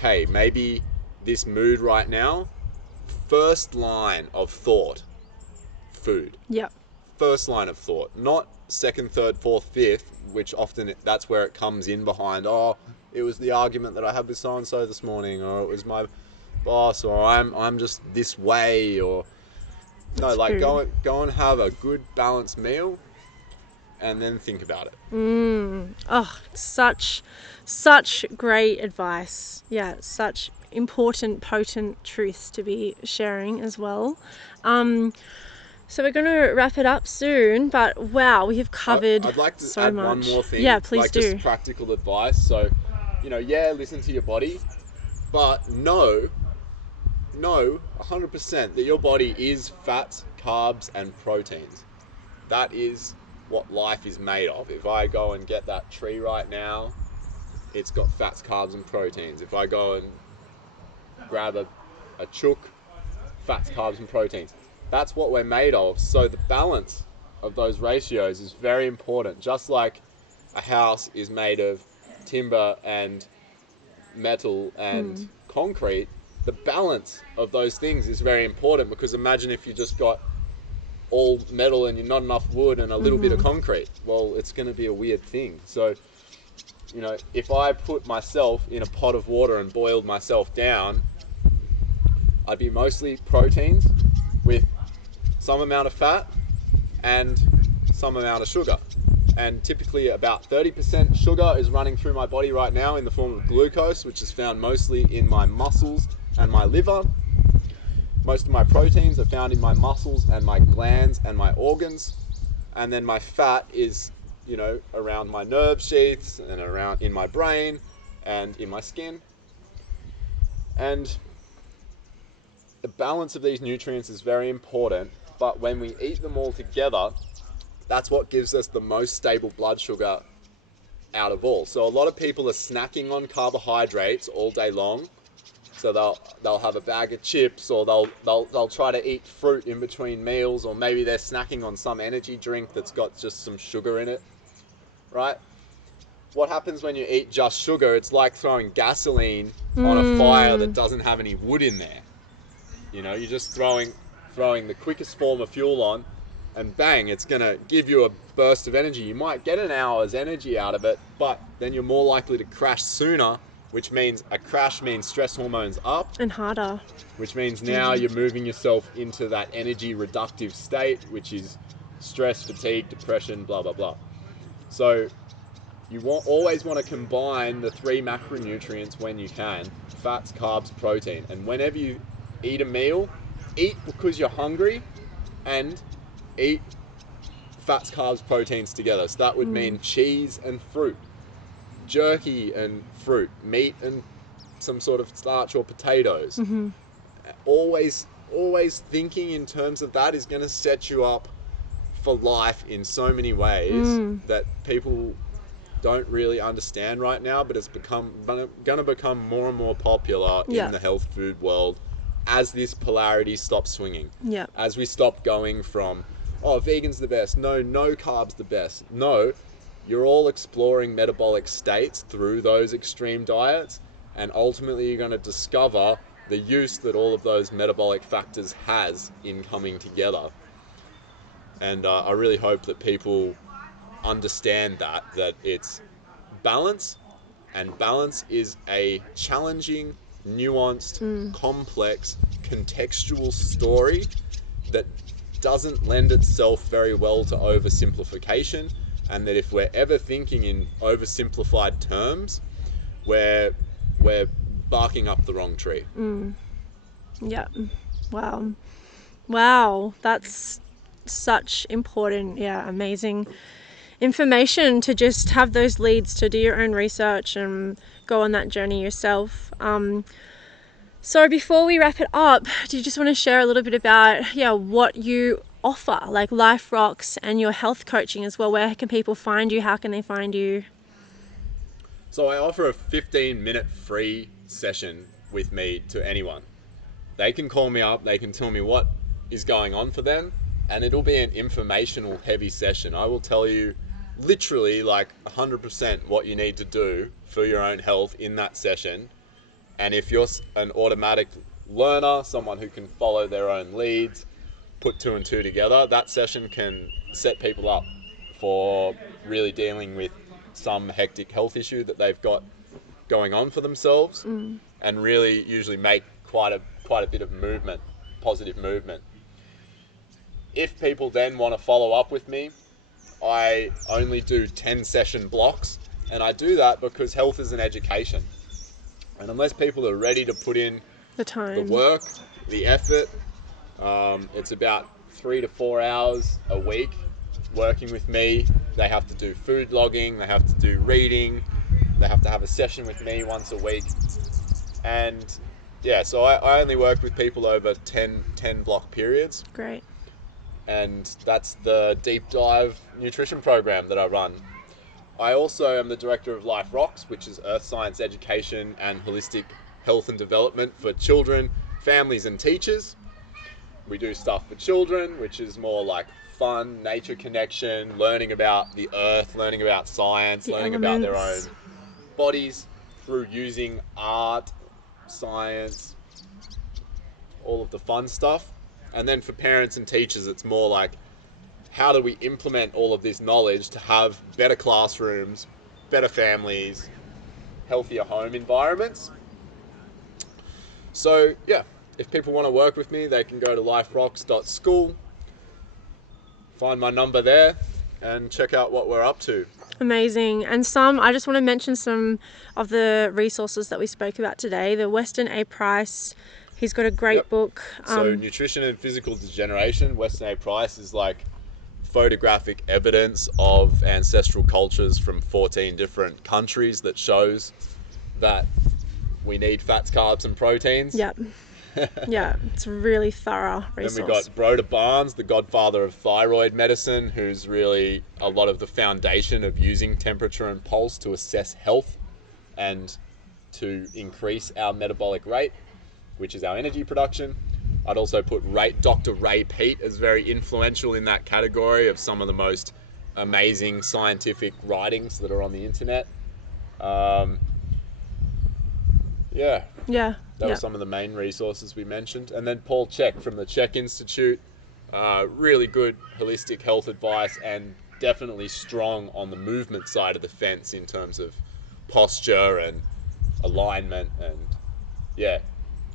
hey, maybe this mood right now, first line of thought, food. Yep. First line of thought, not second, third, fourth, fifth, which often that's where it comes in behind, oh, it was the argument that I had with so-and-so this morning, or it was my boss, or I'm just this way, or no, That's like true. go and have a good balanced meal and then think about it. Oh, such great advice. Yeah, such important, potent truths to be sharing as well. So we're going to wrap it up soon, but wow, we have covered I'd like to so add much. one more thing. Yeah, please like do. Just practical advice. So, listen to your body, but know 100% that your body is fats, carbs, and proteins. That is what life is made of. If I go and get that tree right now, it's got fats, carbs, and proteins. If I go and grab a chook, fats, carbs, and proteins. That's what we're made of. So the balance of those ratios is very important. Just like a house is made of timber and metal and concrete, the balance of those things is very important, because imagine if you just got all metal and you're not enough wood and a little bit of concrete. Well, it's going to be a weird thing. So, if I put myself in a pot of water and boiled myself down, I'd be mostly proteins with some amount of fat and some amount of sugar. And typically about 30% sugar is running through my body right now in the form of glucose, which is found mostly in my muscles and my liver. Most of my proteins are found in my muscles and my glands and my organs. And then my fat is, around my nerve sheaths and around in my brain and in my skin. And the balance of these nutrients is very important, but when we eat them all together, that's what gives us the most stable blood sugar out of all. So a lot of people are snacking on carbohydrates all day long. So they'll have a bag of chips, or they'll try to eat fruit in between meals, or maybe they're snacking on some energy drink that's got just some sugar in it, right? What happens when you eat just sugar? It's like throwing gasoline on a fire that doesn't have any wood in there. You're just throwing the quickest form of fuel on, and bang, it's gonna give you a burst of energy. You might get an hour's energy out of it, but then you're more likely to crash sooner, which means a crash means stress hormones up. And harder. Which means now you're moving yourself into that energy reductive state, which is stress, fatigue, depression, blah, blah, blah. So you always want to combine the 3 macronutrients when you can: fats, carbs, protein. And whenever you eat a meal, eat because you're hungry, and eat fats, carbs, proteins together. So that would mean cheese and fruit, jerky and fruit, meat and some sort of starch or potatoes. Always thinking in terms of that is going to set you up for life in so many ways that people don't really understand right now, but it's going to become more and more popular in the health food world as this polarity stops swinging. As we stop going from, vegan's the best, no carb's the best. No, you're all exploring metabolic states through those extreme diets, and ultimately you're going to discover the use that all of those metabolic factors has in coming together. And I really hope that people understand that it's balance, and balance is a challenging, nuanced, complex, contextual story that doesn't lend itself very well to oversimplification, and that if we're ever thinking in oversimplified terms, we're barking up the wrong tree. Yeah. Wow. That's such important, amazing information to just have those leads to do your own research and go on that journey yourself. So before we wrap it up, do you just want to share a little bit about what you offer, like Life Rocks and your health coaching as well? Where can people find you? How can they find you? So I offer a 15-minute free session with me to anyone. They can call me up, they can tell me what is going on for them, and it'll be an informational heavy session. I will tell you literally like 100% what you need to do for your own health in that session. And if you're an automatic learner, someone who can follow their own leads, put 2 and 2 together, that session can set people up for really dealing with some hectic health issue that they've got going on for themselves, and really usually make quite a bit of movement, positive movement. If people then want to follow up with me, I only do 10-session blocks, and I do that because health is an education. And unless people are ready to put in The time, the work, the effort, it's about 3 to 4 hours a week working with me. They have to do food logging, they have to do reading, they have to have a session with me once a week. And so I only work with people over 10 block periods. Great. And that's the deep dive nutrition program that I run. I also am the director of Life Rocks, which is earth science education and holistic health and development for children, families and teachers. We do stuff for children, which is more like fun, nature connection, learning about the earth, learning about science, learning about their own bodies through using art, science, all of the fun stuff. And then for parents and teachers, it's more like, how do we implement all of this knowledge to have better classrooms, better families, healthier home environments? So if people want to work with me, they can go to liferocks.school, find my number there and check out what we're up to. Amazing. And I just want to mention some of the resources that we spoke about today. The Weston A. Price, he's got a great book. So Nutrition and Physical Degeneration, Weston A. Price is like photographic evidence of ancestral cultures from 14 different countries that shows that we need fats, carbs and proteins. Yep. Yeah, it's a really thorough resource. Then we got Broder Barnes, the godfather of thyroid medicine, who's really a lot of the foundation of using temperature and pulse to assess health and to increase our metabolic rate, which is our energy production. I'd also put Dr. Ray Peat as very influential in that category of some of the most amazing scientific writings that are on the internet. That was some of the main resources we mentioned. And then Paul Chek from the Chek Institute, really good holistic health advice and definitely strong on the movement side of the fence in terms of posture and alignment and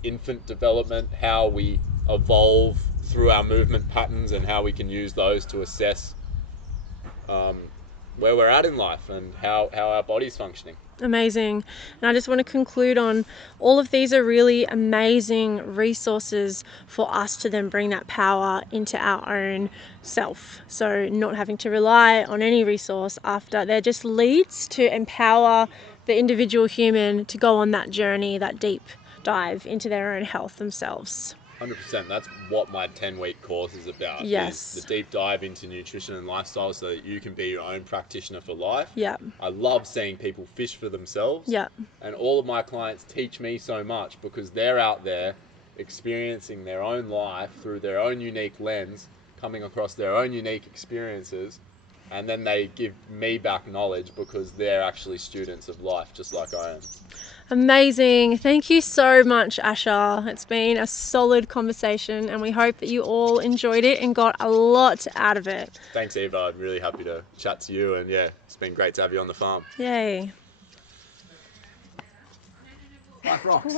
infant development, how we evolve through our movement patterns and how we can use those to assess where we're at in life and how our body's functioning. Amazing. And I just want to conclude on all of these are really amazing resources for us to then bring that power into our own self. So not having to rely on any resource after, they're just leads to empower the individual human to go on that journey, that deep dive into their own health themselves. 100%. That's what my 10-week course is about. Yes. Is the deep dive into nutrition and lifestyle so that you can be your own practitioner for life. Yeah. I love seeing people fish for themselves. Yeah. And all of my clients teach me so much because they're out there experiencing their own life through their own unique lens, coming across their own unique experiences, and then they give me back knowledge because they're actually students of life just like I am. Amazing. Thank you so much, Asher. It's been a solid conversation and we hope that you all enjoyed it and got a lot out of it. Thanks, Eva. I'm really happy to chat to you and it's been great to have you on the farm. Yay. Life rocks.